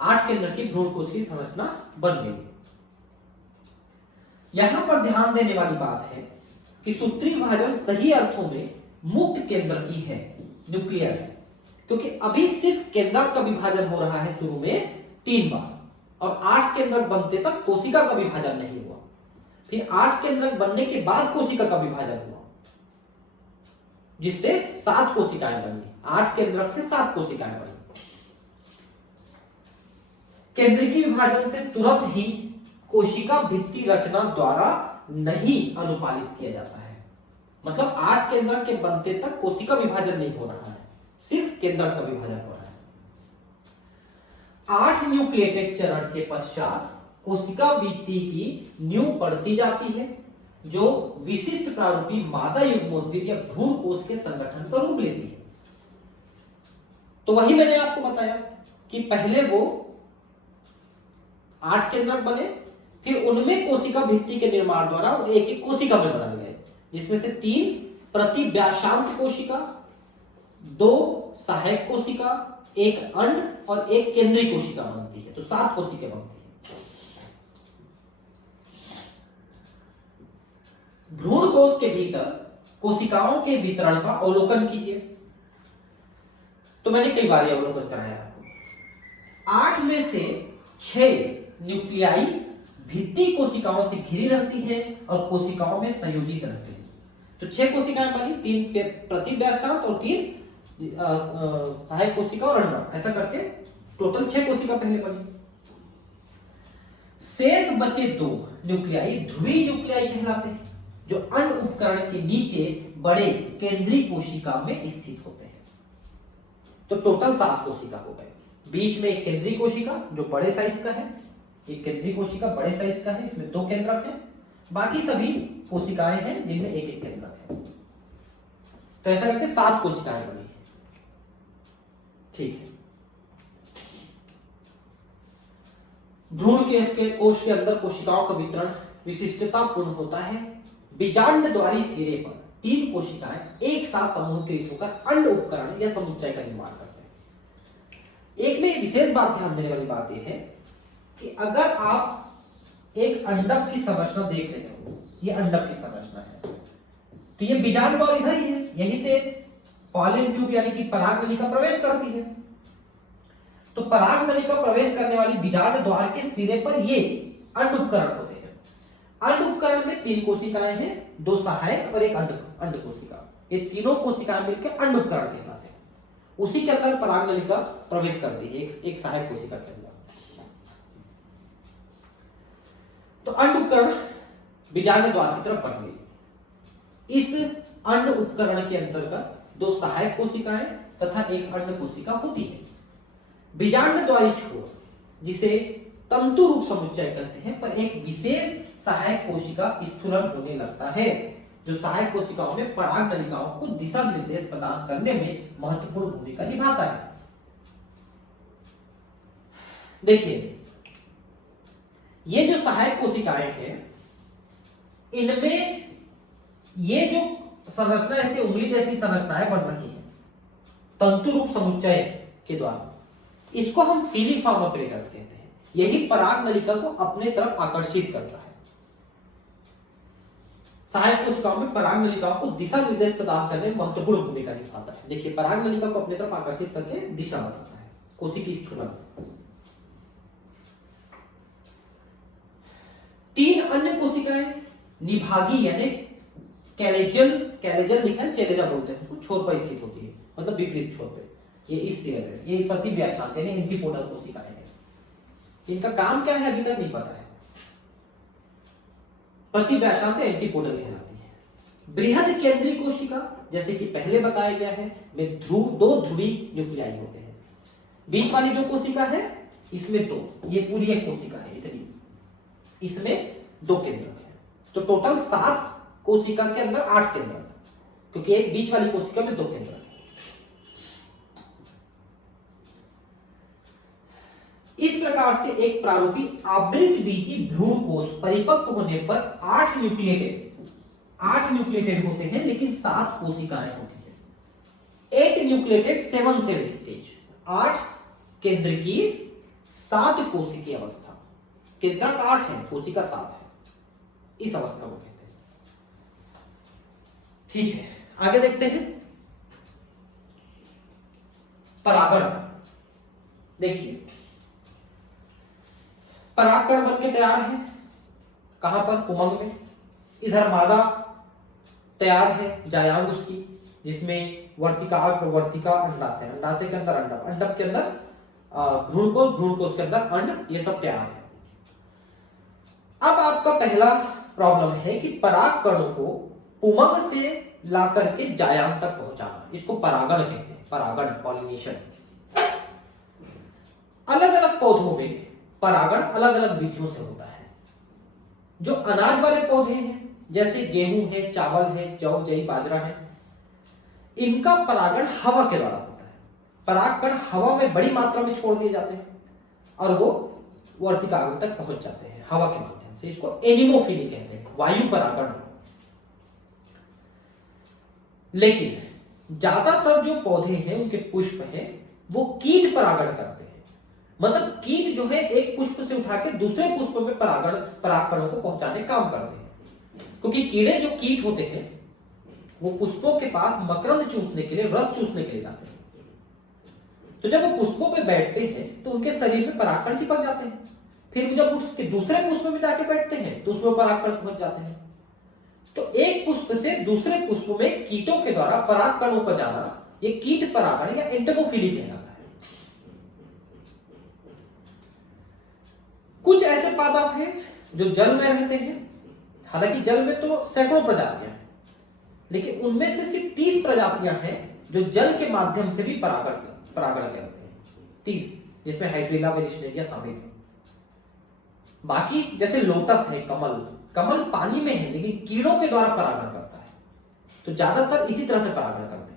8 केंद्र की भ्रूण कोश की संरचना बन गई। यहां पर ध्यान देने वाली बात है कि सूत्री विभाजन सही अर्थों में मुक्त केंद्र की है, न्यूक्लियर है, क्योंकि अभी सिर्फ केंद्रक का विभाजन हो रहा है शुरू में 3 बार, और 8 केंद्रक बनते तक कोशिका का विभाजन नहीं हुआ। फिर 8 केंद्रक बनने के बाद कोशिका का विभाजन हुआ, जिससे 7 कोशिकाएं बनी। 8 केंद्रक से 7 कोशिकाएं बनी। केंद्रीय विभाजन से तुरंत ही कोशिका भित्ति रचना द्वारा नहीं अनुपालित किया जाता है। मतलब 8 केंद्रक के बनते तक कोशिका विभाजन नहीं हो रहा है, सिर्फ केंद्रक का विभाजन हो रहा है। 8 न्यूक्लिएटेड चरण के पश्चात कोशिका भित्ति की नींव पड़ती जाती है, जो विशिष्ट प्रारूपी मादा युग्मोद्भिद या भ्रूण कोश के संगठन का रूप लेती है। तो वही मैंने आपको बताया कि पहले वो 8 केंद्रक बने, फिर उनमें कोशिका भित्ति के निर्माण द्वारा वो एक एक कोशिका में बदल गए, जिसमें से 3 प्रतिव्यासांत कोशिका, 2 सहायक कोशिका, 1 अंड और 1 केंद्रीय कोशिका बनती है। तो 7 कोशिका बनती है। भ्रूण कोश के भीतर कोशिकाओं के वितरण का अवलोकन कीजिए। तो मैंने कई बार अवलोकन कराया आपको। 8 में से 6 न्यूक्लियाई भित्ति कोशिकाओं से घिरी रहती है और कोशिकाओं में संयोजित रहते हैं। तो 6 कोशिकाएं बनी, 3 प्रतिव्यासांत और 3 सहायक कोशिका और अंड, ऐसा करके टोटल 6 कोशिका पहले बनी। शेष बचे 2 न्यूक्लियाई ध्रुवीय न्यूक्लियाई कहलाते हैं, जो अंड उपकरण के नीचे बड़े केंद्रीय कोशिका में स्थित होते हैं। तो टोटल 7 कोशिका हो गए। बीच में एक केंद्रीय कोशिका जो बड़े साइज का है, एक केंद्रीय कोशिका बड़े साइज का है, इसमें 2 केंद्रक हैं, बाकी सभी कोशिकाएं हैं जिनमें एक एक केंद्रक है। तो ऐसा करके 7 कोशिकाएं बनी है। ठीक है, भ्रूण के कोश के अंदर कोशिकाओं का वितरण विशिष्टता पूर्ण होता है। बीजांड द्वारी सिरे पर 3 कोशिकाएं एक साथ समूहीकृत होकर अंड उपकरण या समुच्चय का निर्माण करते हैं। एक में विशेष बात ध्यान देने वाली बात यह है कि अगर आप एक अंडक की संरचना देख रहे हो, ये अंडक की संरचना है, तो ये बीजांड द्वार इधर ही है, यहीं से पॉलन ट्यूब यानी कि पराग नलिका प्रवेश करती है। तो पराग नलिका प्रवेश करने वाली बीजांड द्वार के सिरे पर ये अंड उपकरण होते हैं। अंड उपकरण में 3 कोशिकाएं हैं, 2 सहायक और 1 अंड कोशिका। ये तीनों कोशिकाएं मिलकर अंड उपकरण कहलाते हैं। उसी के अंदर पराग नलिका प्रवेश करती है, एक सहायक कोशिका के अंदर। तो अंड उपकरण बीजांड द्वार की तरफ बढ़ गई। इस अंड उपकरण के अंतर्गत 2 सहायक कोशिकाएं तथा 1 अंड कोशिका होती है। बीजांड द्वारी छोर, जिसे तंतु रूप समुच्चय कहते हैं, पर एक विशेष सहायक कोशिका स्फुरन होने लगता है, जो सहायक कोशिकाओं में पराग नलिकाओं को दिशा निर्देश प्रदान करने में महत्वपूर्ण भूमिका निभाता है। देखिए, ये जो सहायक कोशिकाएं हैं, इनमें ये जो संरचना ऐसे उंगली जैसी संरचनाएं बन रही हैं तंतु रूप समुच्चय के द्वारा, इसको हम फीलिफॉर्म अपरेटस कहते हैं। यही पराग नलिका को अपने तरफ आकर्षित करता है। सहायक कोशिकाओं में पराग नलिकाओं को दिशा निर्देश प्रदान करने में महत्वपूर्ण भूमिका निभाता है। देखिए, पराग नलिका को अपने तरफ आकर्षित करके दिशा बताता है। कोशिकी स्थूलन। 3 अन्य कोशिकाएं निभागी यानी कैलेजल लिखा है, चेलेजा बोलते हैं, छोर पर स्थित होती है, मतलब विपरीत छोर पे। ये इस लेवल है, ये प्रतिव्यासांत यानी एंटीपोडल कोशिकाएं हैं। इनका काम क्या है अभी तक नहीं पता है। प्रतिव्यासांत एंटीपोडल कहलाती है। बृहद केंद्रीय कोशिका जैसे कि पहले बताया गया है, में दो ध्रुवी न्यूक्लियाई होते हैं। बीच वाली जो कोशिका है इसमें 2, ये पूरी एक कोशिका है इतनी, इसमें 2 केंद्रक है। तो टोटल 7 कोशिका के अंदर 8 केंद्रक, क्योंकि एक बीच वाली कोशिका में 2 केंद्रक है। इस प्रकार से एक प्रारूपी आवृत बीजी भ्रूण कोश परिपक्व होने पर 8 न्यूक्लिएटेड होते हैं, लेकिन 7 कोशिकाएं होती है। 8 न्यूक्लिएटेड 7 सेल स्टेज, 8 केंद्र की 7 कोशिकीय अवस्था। केंद्रक 8 है, कोशिका 7 है, इस अवस्था को कहते हैं। ठीक है, आगे देखते हैं परागण। देखिए परागकण बनके तैयार है, कहां पर, पुमंग में। इधर मादा तैयार है, जायांग उसकी, जिसमें वर्तिका, प्रवर्तिका, अंडाशय, अंडाशय के अंदर अंडक, अंडक के अंदर भ्रूणकोश, भ्रूणकोश के अंदर अंड, ये सब तैयार है। अब आपका पहला प्रॉब्लम है कि परागकणों को पुमंग से ला करके जायांग तक पहुंचाना, इसको परागण कहते हैं, परागण, पॉलिनेशन। अलग अलग पौधों में परागण अलग अलग विधियों से होता है। जो अनाज वाले पौधे हैं जैसे गेहूं है, चावल है, जौ, जई, बाजरा है, इनका परागण हवा के द्वारा होता है। परागकण हवा में बड़ी मात्रा में छोड़ दिए जाते हैं और वो वर्तिकाग्र तक पहुंच जाते हैं हवा के माध्यम से। इसको एनिमोफिली कहते हैं, वायु परागण। लेकिन ज्यादातर जो पौधे हैं उनके पुष्प हैं वो कीट परागण करते हैं। मतलब कीट जो है एक पुष्प से उठा के दूसरे पुष्प में परागकणों को पहुंचाने काम करते हैं। क्योंकि कीड़े जो कीट होते हैं वो पुष्पों के पास मकरंद चूसने के लिए, रस चूसने के लिए जाते हैं। तो जब वो पुष्पों पे बैठते हैं तो उनके शरीर में परागकण चिपक जाते हैं। फिर वो जब उसके दूसरे पुष्प में जाके बैठते हैं तो उसमें परागकण पहुंच जाते हैं। तो एक पुष्प से दूसरे पुष्प में कीटों के द्वारा परागकणों का जाना, ये कीट परागण या एंटेमोफिली कहलाता है। कुछ ऐसे पादप हैं जो जल में रहते हैं, हालांकि जल में तो सैकड़ों प्रजातियां हैं, लेकिन उनमें से सिर्फ 30 प्रजातियां हैं जो जल के माध्यम से भी परागण करते हैं। 30, जिसमें हाइड्रिला, वेरिस्टेरिया शामिल है। बाकी जैसे लोटस है, कमल पानी में है लेकिन कीड़ों के द्वारा परागण करता है। तो ज्यादातर इसी तरह से परागण करते हैं।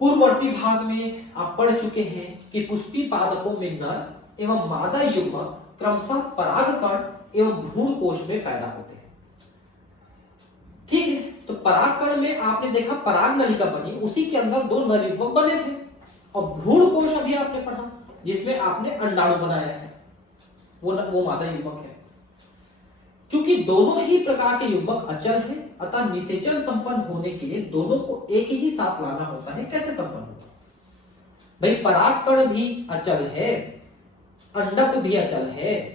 पूर्ववर्ती भाग में आप पढ़ चुके हैं कि पुष्पी पादपों में नर एवं मादा युग्मक क्रमशः परागकण एवं भ्रूणकोश में पैदा होते हैं। ठीक है, तो परागकण में आपने देखा पराग नलिका बनी, उसी के अंदर 2 नर युग्मक बने थे। और भ्रूणकोश अभी आपने पढ़ा जिसमें आपने अंडाणु बनाया है, वो मादा युग्मक है। क्योंकि दोनों ही प्रकार के युग्मक अचल हैं, अतः निषेचन संपन्न होने के लिए दोनों को एक ही साथ लाना होता है। कैसे संपन्न होगा भाई? परागकण भी अचल है, अंडक भी अचल है,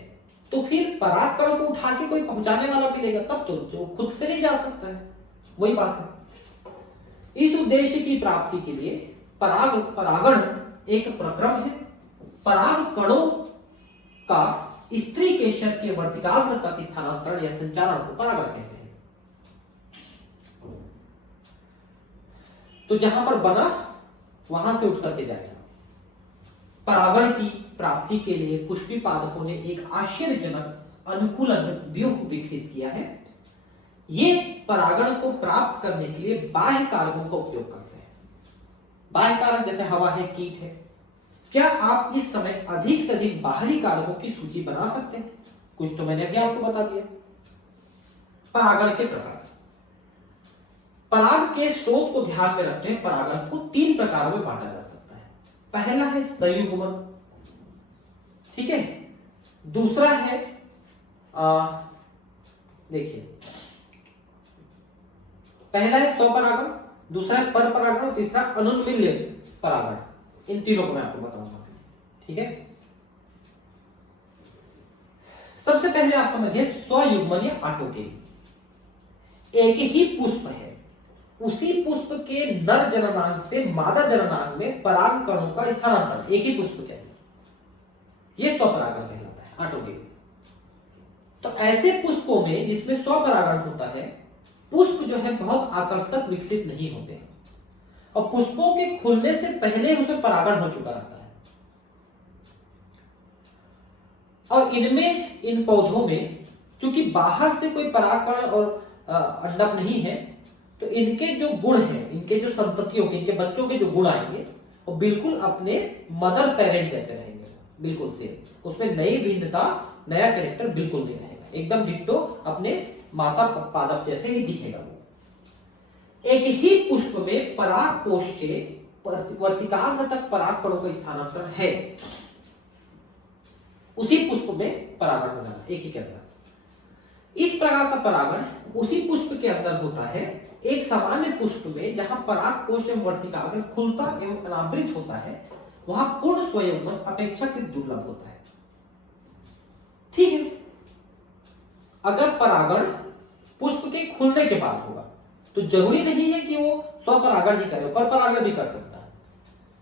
तो फिर परागकण को उठा के कोई पहुंचाने वाला मिलेगा तब तो जो खुद से नहीं जा सकता है। वही बात है। इस उद्देश्य की प्राप्ति के लिए परागण एक प्रक्रम है। परागकणों का स्त्री केशर के वर्तिकाग्र तक स्थानांतरण या संचारण को परागण कहते हैं। तो जहां पर बना वहां से उठ करके जाएगा। परागण की प्राप्ति के लिए पुष्पी पादपों ने एक आश्चर्यजनक अनुकूलन व्यूह विकसित किया है। ये परागण को प्राप्त करने के लिए बाह्य कारकों का उपयोग करते हैं। बाह्य कारक जैसे हवा है, कीट है। क्या आप इस समय अधिक से अधिक बाहरी कारकों की सूची बना सकते हैं? कुछ तो मैंने अभी आपको बता दिया। परागण के प्रकार, पराग के स्रोत को ध्यान में रखते हुए परागण को 3 प्रकारों में बांटा जा सकता है। पहला है संयुग्मन, ठीक है। दूसरा है देखिए, पहला है स्वपरागण, दूसरा है परपरागण और तीसरा अनुन्मील्य परागण, इन तीनों को मैं आपको बताऊंगा। ठीक है, सबसे पहले आप समझिए स्वयुग्मन या ऑटोगेमी। एक ही पुष्प है, उसी पुष्प के नर जननांग से मादा जननांग में पराग कणों का स्थानांतरण एक ही पुष्प के अंदर, यह स्वपरागण कहलाता है, ऑटोगेमी। तो ऐसे पुष्पों में जिसमें स्वपरागण होता है, पुष्प जो है बहुत आकर्षक विकसित नहीं होते हैं और पुष्पों के खुलने से पहले उसमें परागण हो चुका रहता है। और इनमें, इन पौधों में चूंकि बाहर से कोई परागकण और अंडक नहीं है, तो इनके जो गुण हैं, इनके जो संततियों के, इनके बच्चों के जो गुण आएंगे वो बिल्कुल अपने मदर पेरेंट जैसे रहेंगे, बिल्कुल सेम। उसमें नई भिन्नता, नया कैरेक्टर बिल्कुल नहीं रहेगा, एकदम डिट्टो अपने माता पादप जैसे ही दिखेगा वो। एक ही पुष्प में पराग कोश से वर्तिकाग्र तक पराग कणों का स्थानांतरण है, उसी पुष्प में परागण हो जाना एक ही के अंदर। इस प्रकार का परागण उसी पुष्प के अंदर होता है एक सामान्य पुष्प में, जहां पराग कोश एवं वर्तिकाग्र खुलता एवं अनावृत होता है, वहां पूर्ण स्वयंवन अपेक्षाकृत दुर्लभ होता है। ठीक है, अगर परागण पुष्प के खुलने के बाद होगा तो जरूरी नहीं है कि वो स्वपरागण ही करे, पर परागण भी कर सकता है।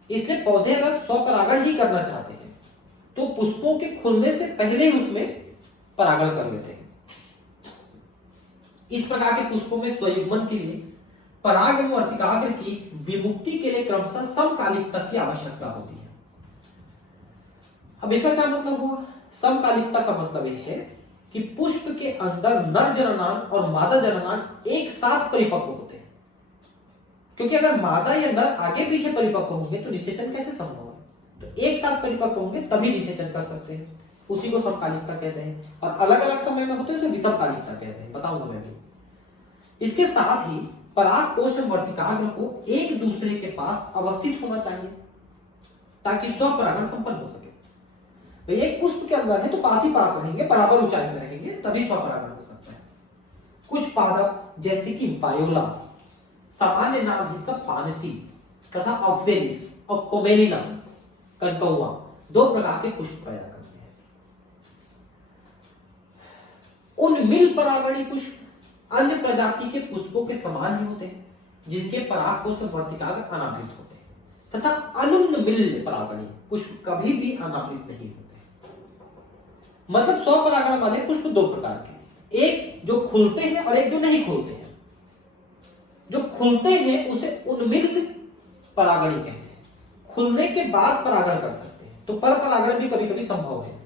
इसलिए पौधे अगर स्वपरागण ही करना चाहते हैं तो पुष्पों के खुलने से पहले ही उसमें परागण कर लेते हैं। इस प्रकार के पुष्पों में स्वयुग्मन के लिए पराग एवं वर्तिकाग्र की विमुक्ति के लिए क्रमशः समकालिकता की आवश्यकता होती है। अब इसका क्या मतलब हुआ? समकालिकता का मतलब यह है कि पुष्प के अंदर नर जननांग और मादा जननांग एक साथ परिपक्व होते हैं, क्योंकि अगर मादा या नर आगे पीछे परिपक्व होंगे तो निषेचन कैसे संभव है? तो एक साथ परिपक्व होंगे तभी निषेचन कर सकते हैं, उसी को समकालिकता कहते हैं। और अलग अलग समय में होते हैं उसे विषमकालिकता कहते हैं, बताऊंगा मैं भी। इसके साथ ही पराग कोश एवं वर्तिकाग्र को एक दूसरे के पास अवस्थित होना चाहिए ताकि स्वपरागण संपन्न हो सके। भाई एक पुष्प के अंदर है तो पास ही पास रहेंगे, बराबर ऊंचाई में रहेंगे, तभी स्वपरागण हो सकता है। कुछ पादप जैसे कि वायोला, सामान्य नाम इसका पानसी तथा ऑक्सेलिस और कोमेलिना कनकौआ, दो प्रकार के पुष्प पैदा करते हैं। उन्मिल परागणी पुष्प अन्य प्रजाति के पुष्पों के समान ही होते हैं, जिनके पराग कोश और वर्तिकाग्र अनावृत होते हैं, तथा अनुन्मिल परागणी पुष्प कभी भी अनावृत नहीं होते। मतलब स्वपरागण वाले पुष्प दो प्रकार के, एक जो खुलते हैं और एक जो नहीं खुलते हैं। जो खुलते हैं उसे उन्मिल परागणी कहते हैं, खुलने के बाद परागण कर सकते हैं, तो पर परागण भी कभी कभी संभव है।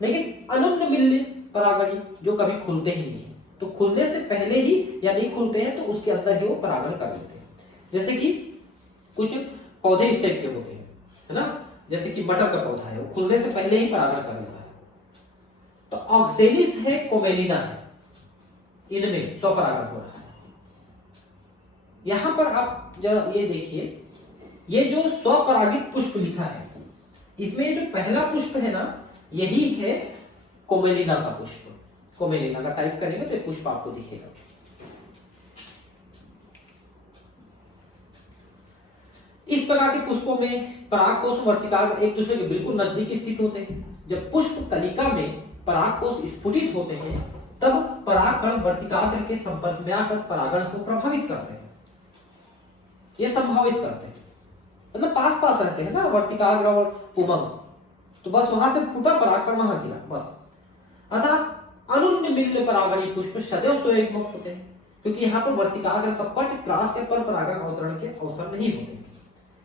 लेकिन अनुन्मिल परागणी जो कभी खुलते ही नहीं है, तो खुलने से पहले ही या नहीं खुलते हैं तो उसके अंदर ही वो परागण कर लेते हैं। जैसे कि कुछ पौधे इस टाइप के होते हैं, है ना, जैसे कि मटर का पौधा है, वो खुलने से पहले ही परागण कर लेता है। तो ऑक्सेलिस है, कोमेलिना है, इनमें स्वपरागण हो रहा है। यहां पर आप जरा ये देखिए, ये जो स्वपरागित पुष्प लिखा है, इसमें जो पहला पुष्प है ना, यही है कोमेलिना का पुष्प। कोमेलिना का टाइप करेंगे तो एक पुष्प आपको दिखेगा। इस प्रकार के पुष्पों में पराग कोश वर्तिकाग्र एक दूसरे के बिल्कुल नजदीक स्थित होते हैं। जब पुष्प कलिका में पराग कोश स्फुटित होते हैं तब परागकण वर्तिकाग्र के संपर्क में आकर परागण को प्रभावित करते हैं, ये संभावित करते हैं। मतलब पास पास रहते हैं ना वर्तिकाग्र और पुमंग, तो बस वहां से फूटा परागकण वहां गिरा बस। अतः अनुन्मिल परागणी पुष्प सदैव स्वयंमुख होते हैं, क्योंकि यहाँ पर वर्तिकाग्र का पट क्रॉस या पर परागण अवतरण के अवसर नहीं होते,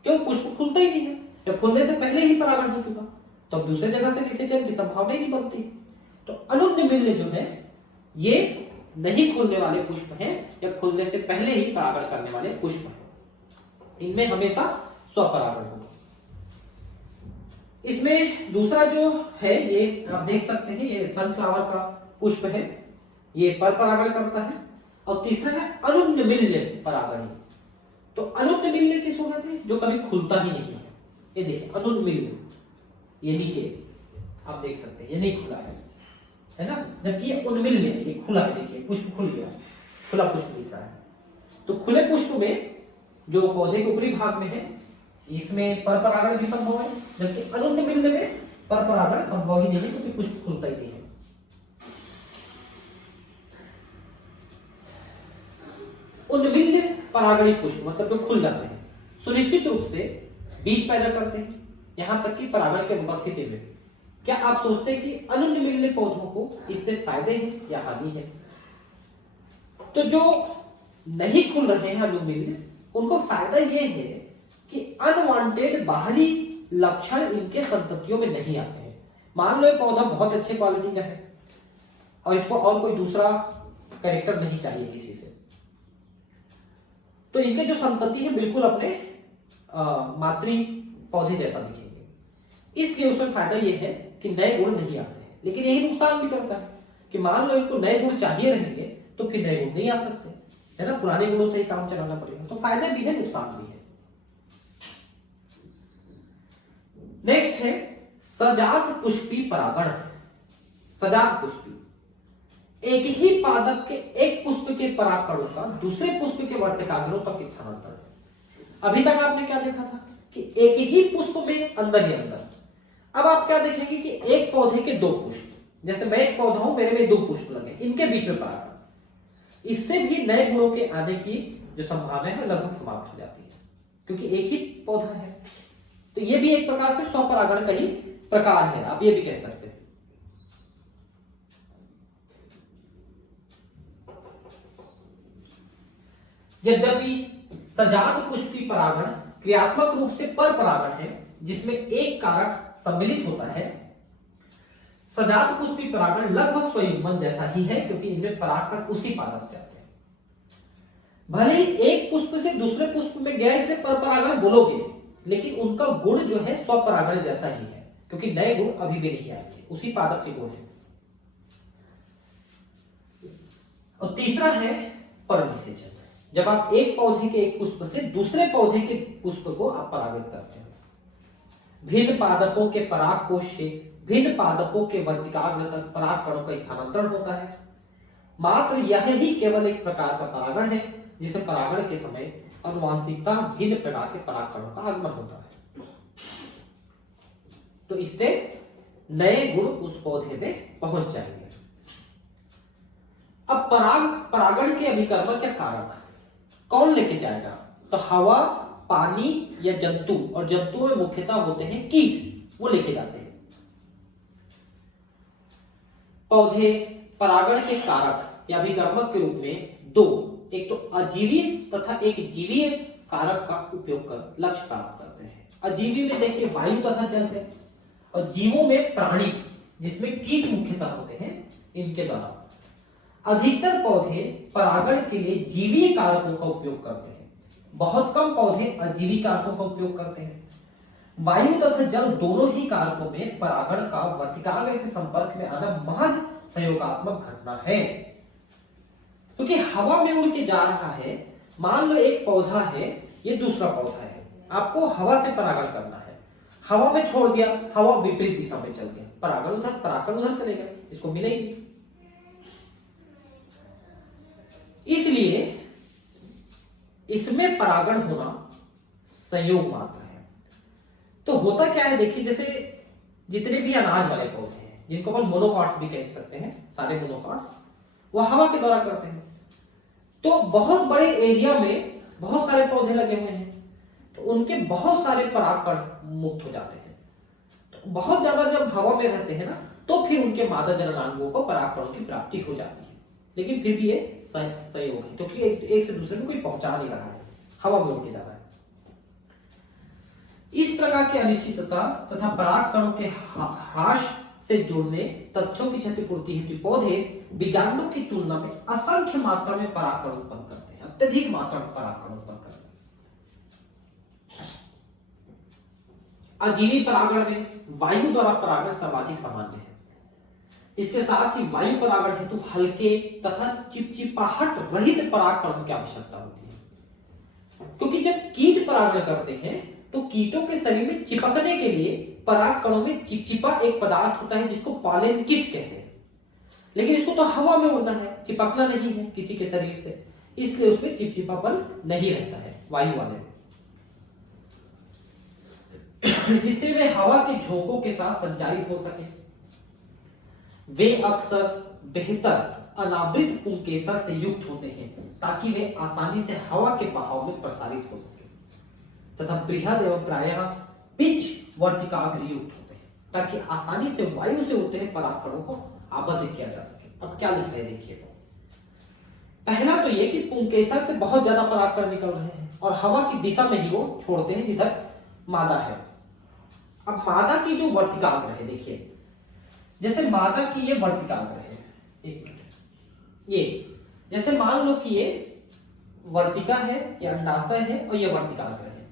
क्यों? पुष्प खुलता ही नहीं है, जब खुलने से पहले ही परागण हो चुका, तब तो दूसरे जगह से निषेचन की संभावना ही नहीं बनती। तो अनुन्मिल जो है ये नहीं खुलने वाले पुष्प हैं या खुलने से पहले ही परागण करने वाले पुष्प हैं, इनमें हमेशा स्वपरागण होगा। इसमें दूसरा जो है ये आप देख सकते हैं, ये सनफ्लावर का पुष्प है, ये पर परागण करता है। और तीसरा है अनुन्मिल्य परागणी। तो अनुन्मिल्य किसको कहते हैं? जो कभी खुलता ही नहीं है। ये देखिए अनुन्मिल्य, ये नीचे आप देख सकते हैं, ये नहीं खुला है ना, जबकि ये उन्मिल्य है, ये खुला है। देखिए पुष्प खुल गया, खुला पुष्प दिख रहा है। तो खुले पुष्प में जो पौधे के ऊपरी भाग में है इसमें पर परागण भी संभव है, जबकि अनुन्य मिलने में पर परागण संभव ही नहीं है क्योंकि पुष्प खुलता ही नहीं है। उन्मिल्य परागणित पुष्प मतलब जो खुल जाते हैं, सुनिश्चित रूप से बीज पैदा करते हैं, यहां तक कि परागण के उपस्थिति में। क्या आप सोचते हैं कि अनुन्मिल्य पौधों को इससे फायदे हैं या हानि है? तो जो नहीं खुल रहे हैं अनुन्मिल्य, उनको फायदा यह है कि अनवांटेड बाहरी लक्षण इनके संततियों में नहीं आते हैं। मान लो ये पौधा बहुत अच्छे क्वालिटी का है और इसको और कोई दूसरा कैरेक्टर नहीं चाहिए किसी से, तो इनके जो संतति है बिल्कुल अपने मातृ पौधे जैसा दिखेंगे। इसलिए उसमें फायदा यह है कि नए गुण नहीं आते हैं, लेकिन यही नुकसान भी करता है कि मान लो इनको नए गुण चाहिए रहेंगे तो फिर नए गुण नहीं आ सकते, है ना, पुराने गुणों से ही काम चलाना पड़ेगा। तो फायदे भी है, नुकसान भी है। नेक्स्ट है सजात पुष्पी परागण। सजात पुष्पी, एक ही पादप के एक पुष्प के परागकणों का दूसरे पुष्प के वर्तिकाग्रों तक स्थानांतरण है। अभी तक आपने क्या देखा था कि एक ही पुष्प में अंदर ही अंदर। अब आप क्या देखेंगे कि एक पौधे के दो पुष्प, जैसे मैं एक पौधा हूं, मेरे में दो पुष्प लगे, इनके बीच में परागण, इससे भी नए गुणों के आने की जो संभावना है लगभग समाप्त हो जाती है, क्योंकि एक ही पौधा है। तो ये भी एक प्रकार से स्वपरागण का ही प्रकार है, आप ये भी कह सकते हैं। यद्यपि सजात पुष्पी परागण क्रियात्मक रूप से पर परागण है, जिसमें एक कारक सम्मिलित होता है। सजात पुष्पी परागण लगभग स्वयुग्मन जैसा ही है, क्योंकि इनमें परागकण उसी पादप से आते हैं। भले ही एक पुष्प से दूसरे पुष्प में गया इसलिए पर परागण बोलोगे, लेकिन उनका गुण जो है स्वपरागण जैसा ही है, क्योंकि नए गुण अभी भी नहीं आएंगे, उसी पादप के गुण है। और तीसरा है परनिषेचन। जब आप एक पौधे के एक पुष्प से दूसरे पौधे के पुष्प को आप परागित करते हैं, भिन्न पादपों के परागकोश से भिन्न पादपों के वर्तिकाग्र तक परागकणों का स्थानांतरण होता है। मात्र यह ही केवल एक प्रकार का परागण है, जिसे परागण के समय आनुवांशिकता भिन्न प्रकार के परागकणों का आगमन होता है। तो इससे नए गुण उस पौधे में पहुंच जाएंगे। अब परागण के अभिकर्मक या कारक कौन लेके जाएगा? तो हवा, पानी या जंतु, और जंतुओं में मुख्यतः होते हैं कीट, वो लेके जाते हैं। पौधे परागण के कारक या अभिकर्मक के रूप में दो, एक तो अजीवीय तथा एक जीवीय कारक का उपयोग कर लक्ष्य प्राप्त करते हैं। अजीवीय में देखिए वायु तथा जल है, और जीवों में प्राणी जिसमें कीट मुख्यतः होते हैं, इनके द्वारा। अधिकतर पौधे परागण के लिए जीवीय कारकों का उपयोग करते हैं, बहुत कम पौधे अजीवी कारकों का उपयोग करते हैं। वायु तथा जल दोनों ही कारकों में परागण का वर्तिकाग्र के संपर्क में आना महज संयोगात्मक घटना है, क्योंकि हवा में उड़ के जा रहा है। मान लो एक पौधा है, ये दूसरा पौधा है, आपको हवा से परागण करना है, हवा में छोड़ दिया, हवा विपरीत दिशा में चल गया, परागण उधर, परागण उधर चलेगा, इसको मिलेगी। इसलिए इसमें परागण होना संयोग मात्र है। तो होता क्या है देखिए, जैसे जितने भी अनाज वाले पौधे हैं, जिनको अपन मोनोकॉट्स भी कह सकते हैं, सारे मोनोकॉट्स वो हवा के द्वारा करते हैं। तो बहुत बड़े एरिया में बहुत सारे पौधे लगे हुए हैं, तो उनके बहुत सारे परागकण मुक्त हो जाते हैं। तो बहुत ज्यादा जब हवा में रहते हैं ना, तो फिर उनके मादा जननांगों को परागकणों की प्राप्ति हो जाती है। लेकिन फिर भी ये संयोग है, क्योंकि एक से दूसरे में कोई पहुंचा नहीं रहा है, हवा में उड़ के जा रहा है। इस प्रकार की अनिश्चितता तथा परागकणों के ह्रास से जुड़ने तथ्यों की क्षतिपूर्ति हेतु पौधे बीजाणुओं की तुलना में असंख्य मात्रा में परागकण उत्पन्न करते हैं, अत्यधिक मात्रा में परागकण उत्पन्न करते हैं। अजीवी परागण में वायु द्वारा परागण सर्वाधिक सामान्य है। इसके साथ ही वायु परागण हेतु हल्के तथा चिपचिपाहट रहित परागकणों की आवश्यकता होती है, क्योंकि जब कीट परागण करते हैं तो कीटों के शरीर में चिपकने के लिए परागकणों में चिपचिपा एक पदार्थ होता है जिसको पॉलन किट कहते हैं। लेकिन इसको तो हवा में उड़ना है, चिपकना नहीं है किसी के शरीर से, इसलिए उसमें चिपचिपापन नहीं रहता है वायु वाले में। जिससे वे हवा के झोंकों के साथ संचारित हो सके। वे अक्सर बेहतर अनावृत पुंकेसर से युक्त होते हैं ताकि वे आसानी से हवा के बहाव में प्रसारित हो सके, तथा बृहद एवं प्रायः पिच वर्तिकाग्र युक्त होते हैं ताकि आसानी से वायु से उड़ते हुए परागकणों को आबद्ध किया जा सके। अब क्या लिख रहे हैं देखिए, पहला तो ये कि पुंकेसर से बहुत ज्यादा परागकण निकल रहे हैं और हवा की दिशा में ही वो छोड़ते हैं जिधर मादा है। अब मादा की जो वर्तिकाग्र है, देखिए जैसे मादा की ये वर्तिकाग्र है, एक मिनट, ये जैसे मान लो कि ये वर्तिका है, ये अंडाशय है और ये वर्तिकाग्र है,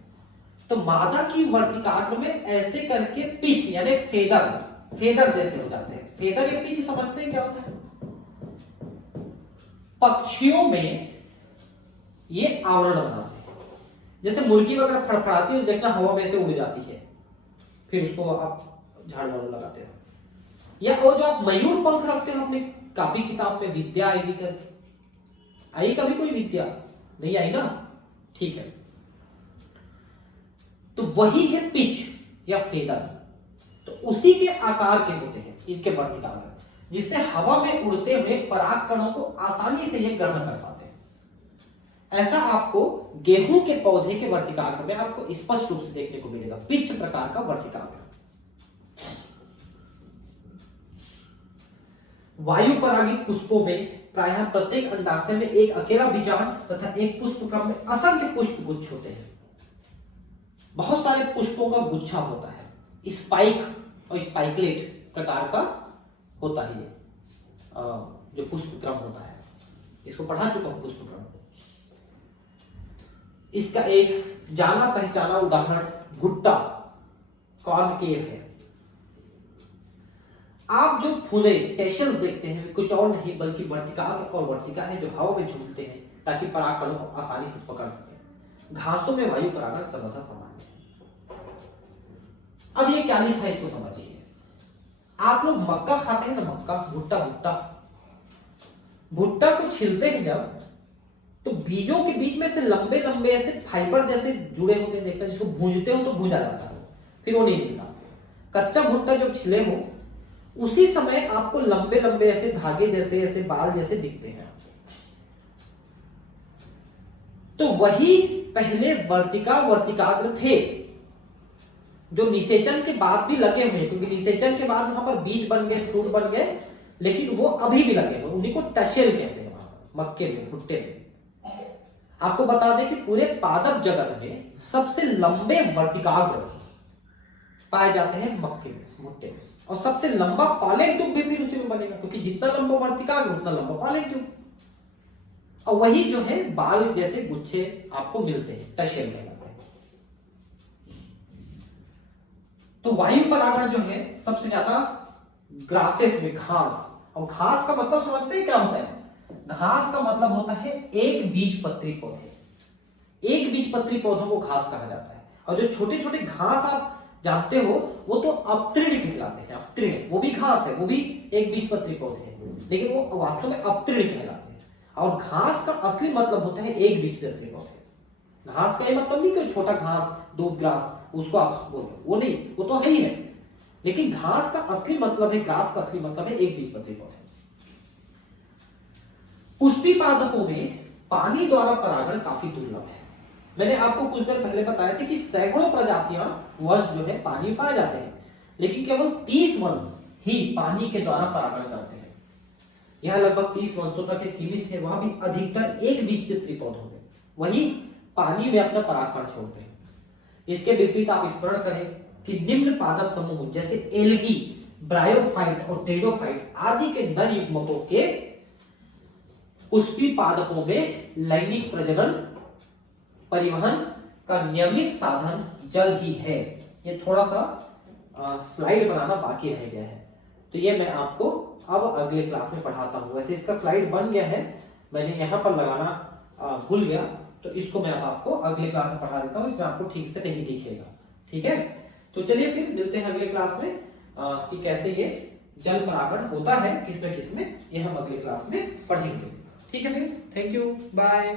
तो मादा की वर्तिकाग्र में ऐसे करके पिच यानी फेदर जैसे हो जाते हैं। फेदर या पिच समझते हैं क्या होता है? पक्षियों में ये आवरण बनाते हैं। जैसे मुर्गी वगैरह फड़फड़ाती है, देखना हवा में से उड़ जाती है, फिर उसको आप झाड़ वाड़ लगाते हो। या वो जो आप मयूर पंख रखते हो अपने कापी किताब में, विद्या आएगी करके, आई कभी कोई विद्या नहीं आई ना? ठीक है, तो वही है पिच या फेदर, तो उसी के आकार के होते हैं इनके वर्तिकाग्र, जिससे हवा में उड़ते हुए परागकणों को आसानी से ये ग्रहण कर पाते हैं। ऐसा आपको गेहूं के पौधे के वर्तिकाग्र में आपको स्पष्ट रूप से देखने को मिलेगा, पिच प्रकार का वर्तिकाग्र। वायु परागित पुष्पों में प्रायः प्रत्येक अंडाशय में एक अकेला बीजांड तथा एक पुष्पक्रम में असंख्य पुष्प गुच्छ होते हैं। बहुत सारे पुष्पों का गुच्छा होता है, स्पाइक और स्पाइकलेट प्रकार का होता है ये जो पुष्पक्रम होता है, इसको पढ़ा चुका हूं पुष्पक्रम। इसका एक जाना पहचाना उदाहरण भुट्टा कॉर्नकेव है। आप जो फूले टेशल्स देखते हैं कुछ और नहीं बल्कि वर्तिकाग्र और वर्तिका है जो हवा में झूलते हैं ताकि परागकणों को आसानी से पकड़ सके। घासों में वायु परागण सर्वथा सामान्य है। अब ये क्या लिखा है इसको समझिए। आप लोग मक्का खाते हैं ना, मक्का भुट्टा को छिलते हैं जब, तो बीजों के बीच में से लंबे लंबे ऐसे फाइबर जैसे जुड़े होते हैं, देखना जिसको भूंजते हो तो भूंजा जाता है, फिर वो नहीं मिलता। कच्चा भुट्टा जब छिले हो उसी समय आपको लंबे लंबे ऐसे धागे जैसे ऐसे बाल जैसे दिखते हैं। तो वही पहले वर्तिकाग्र थे जो निषेचन के बाद भी लगे हुए, क्योंकि निषेचन के बाद वहां पर बीज बन गए, फ्रूट बन गए, लेकिन वो अभी भी लगे हुए, उन्हीं को टशेल कहते हैं वहां पर, मक्के में, भुट्टे में। आपको बता दें कि पूरे पादप जगत में सबसे लंबे वर्तिकाग्र पाए जाते हैं मक्के में, भुट्टे में, और सबसे लंबा पॉलन ट्यूब भी फिर उसी में बनेगा, क्योंकि जितना लंबा वर्तिकाग्र उतना लंबा पॉलन ट्यूब, और वही जो है बाल जैसे गुच्छे आपको मिलते हैं, टशेल कहलाते हैं। तो वायु परागण जो है सबसे ज्यादा ग्रासेस में, घास, और घास का मतलब समझते हैं क्या होता है? घास का मतलब होता है एक बीजपत्री पौधे। एक बीजपत्री पौधों को घास कहा जाता है, और जो छोटे छोटे घास आप जानते हो वो तो अपतृण कहलाते हैं। अपतृण वो भी घास है, वो भी एक बीजपत्री पौधे हैं, लेकिन वो वास्तव में अपतृण कहलाते हैं। और घास का असली मतलब होता है एक बीजपत्री पौधे। घास का ये मतलब नहीं कि छोटा घास, दूब ग्रास, उसको आप बोलते, वो नहीं, वो तो है ही है, लेकिन घास का असली मतलब है, ग्रास का असली मतलब है एक बीजपत्री पौधे। पुष्पी पादपों में पानी द्वारा परागण काफी दुर्लभ है। मैंने आपको कुछ देर पहले बताया था कि सैकड़ों प्रजातियां वंश जो है पानी में पाए जाते हैं, लेकिन केवल 30 वंश ही पानी के द्वारा परागण करते हैं। यह लगभग 30 वंशों तक सीमित है, वह भी अधिकतर एक बीजपत्री पौधों में, वही पानी में अपना परागकण छोड़ते हैं। इसके विपरीत आप स्मरण करें कि निम्न पादप समूह जैसे एल्गी, ब्रायोफाइट और टेडोफाइट आदि के नर युग्मकों के पुष्पी पादपों में लैंगिक प्रजनन परिवहन का नियमित साधन जल ही है। ये थोड़ा सा स्लाइड बनाना बाकी रह गया है, तो ये मैं आपको अब अगले क्लास में पढ़ाता हूँ। वैसे इसका स्लाइड बन गया है, मैंने यहाँ पर लगाना भूल गया, तो इसको मैं अब आपको अगले क्लास में पढ़ा देता हूँ, इसमें आपको ठीक से नहीं दिखेगा। ठीक है, तो चलिए फिर मिलते हैं अगले क्लास में कि कैसे ये जल परागण होता है, किसमें किसमें, ये हम अगले क्लास में पढ़ेंगे। ठीक है, फिर थैंक यू, बाय।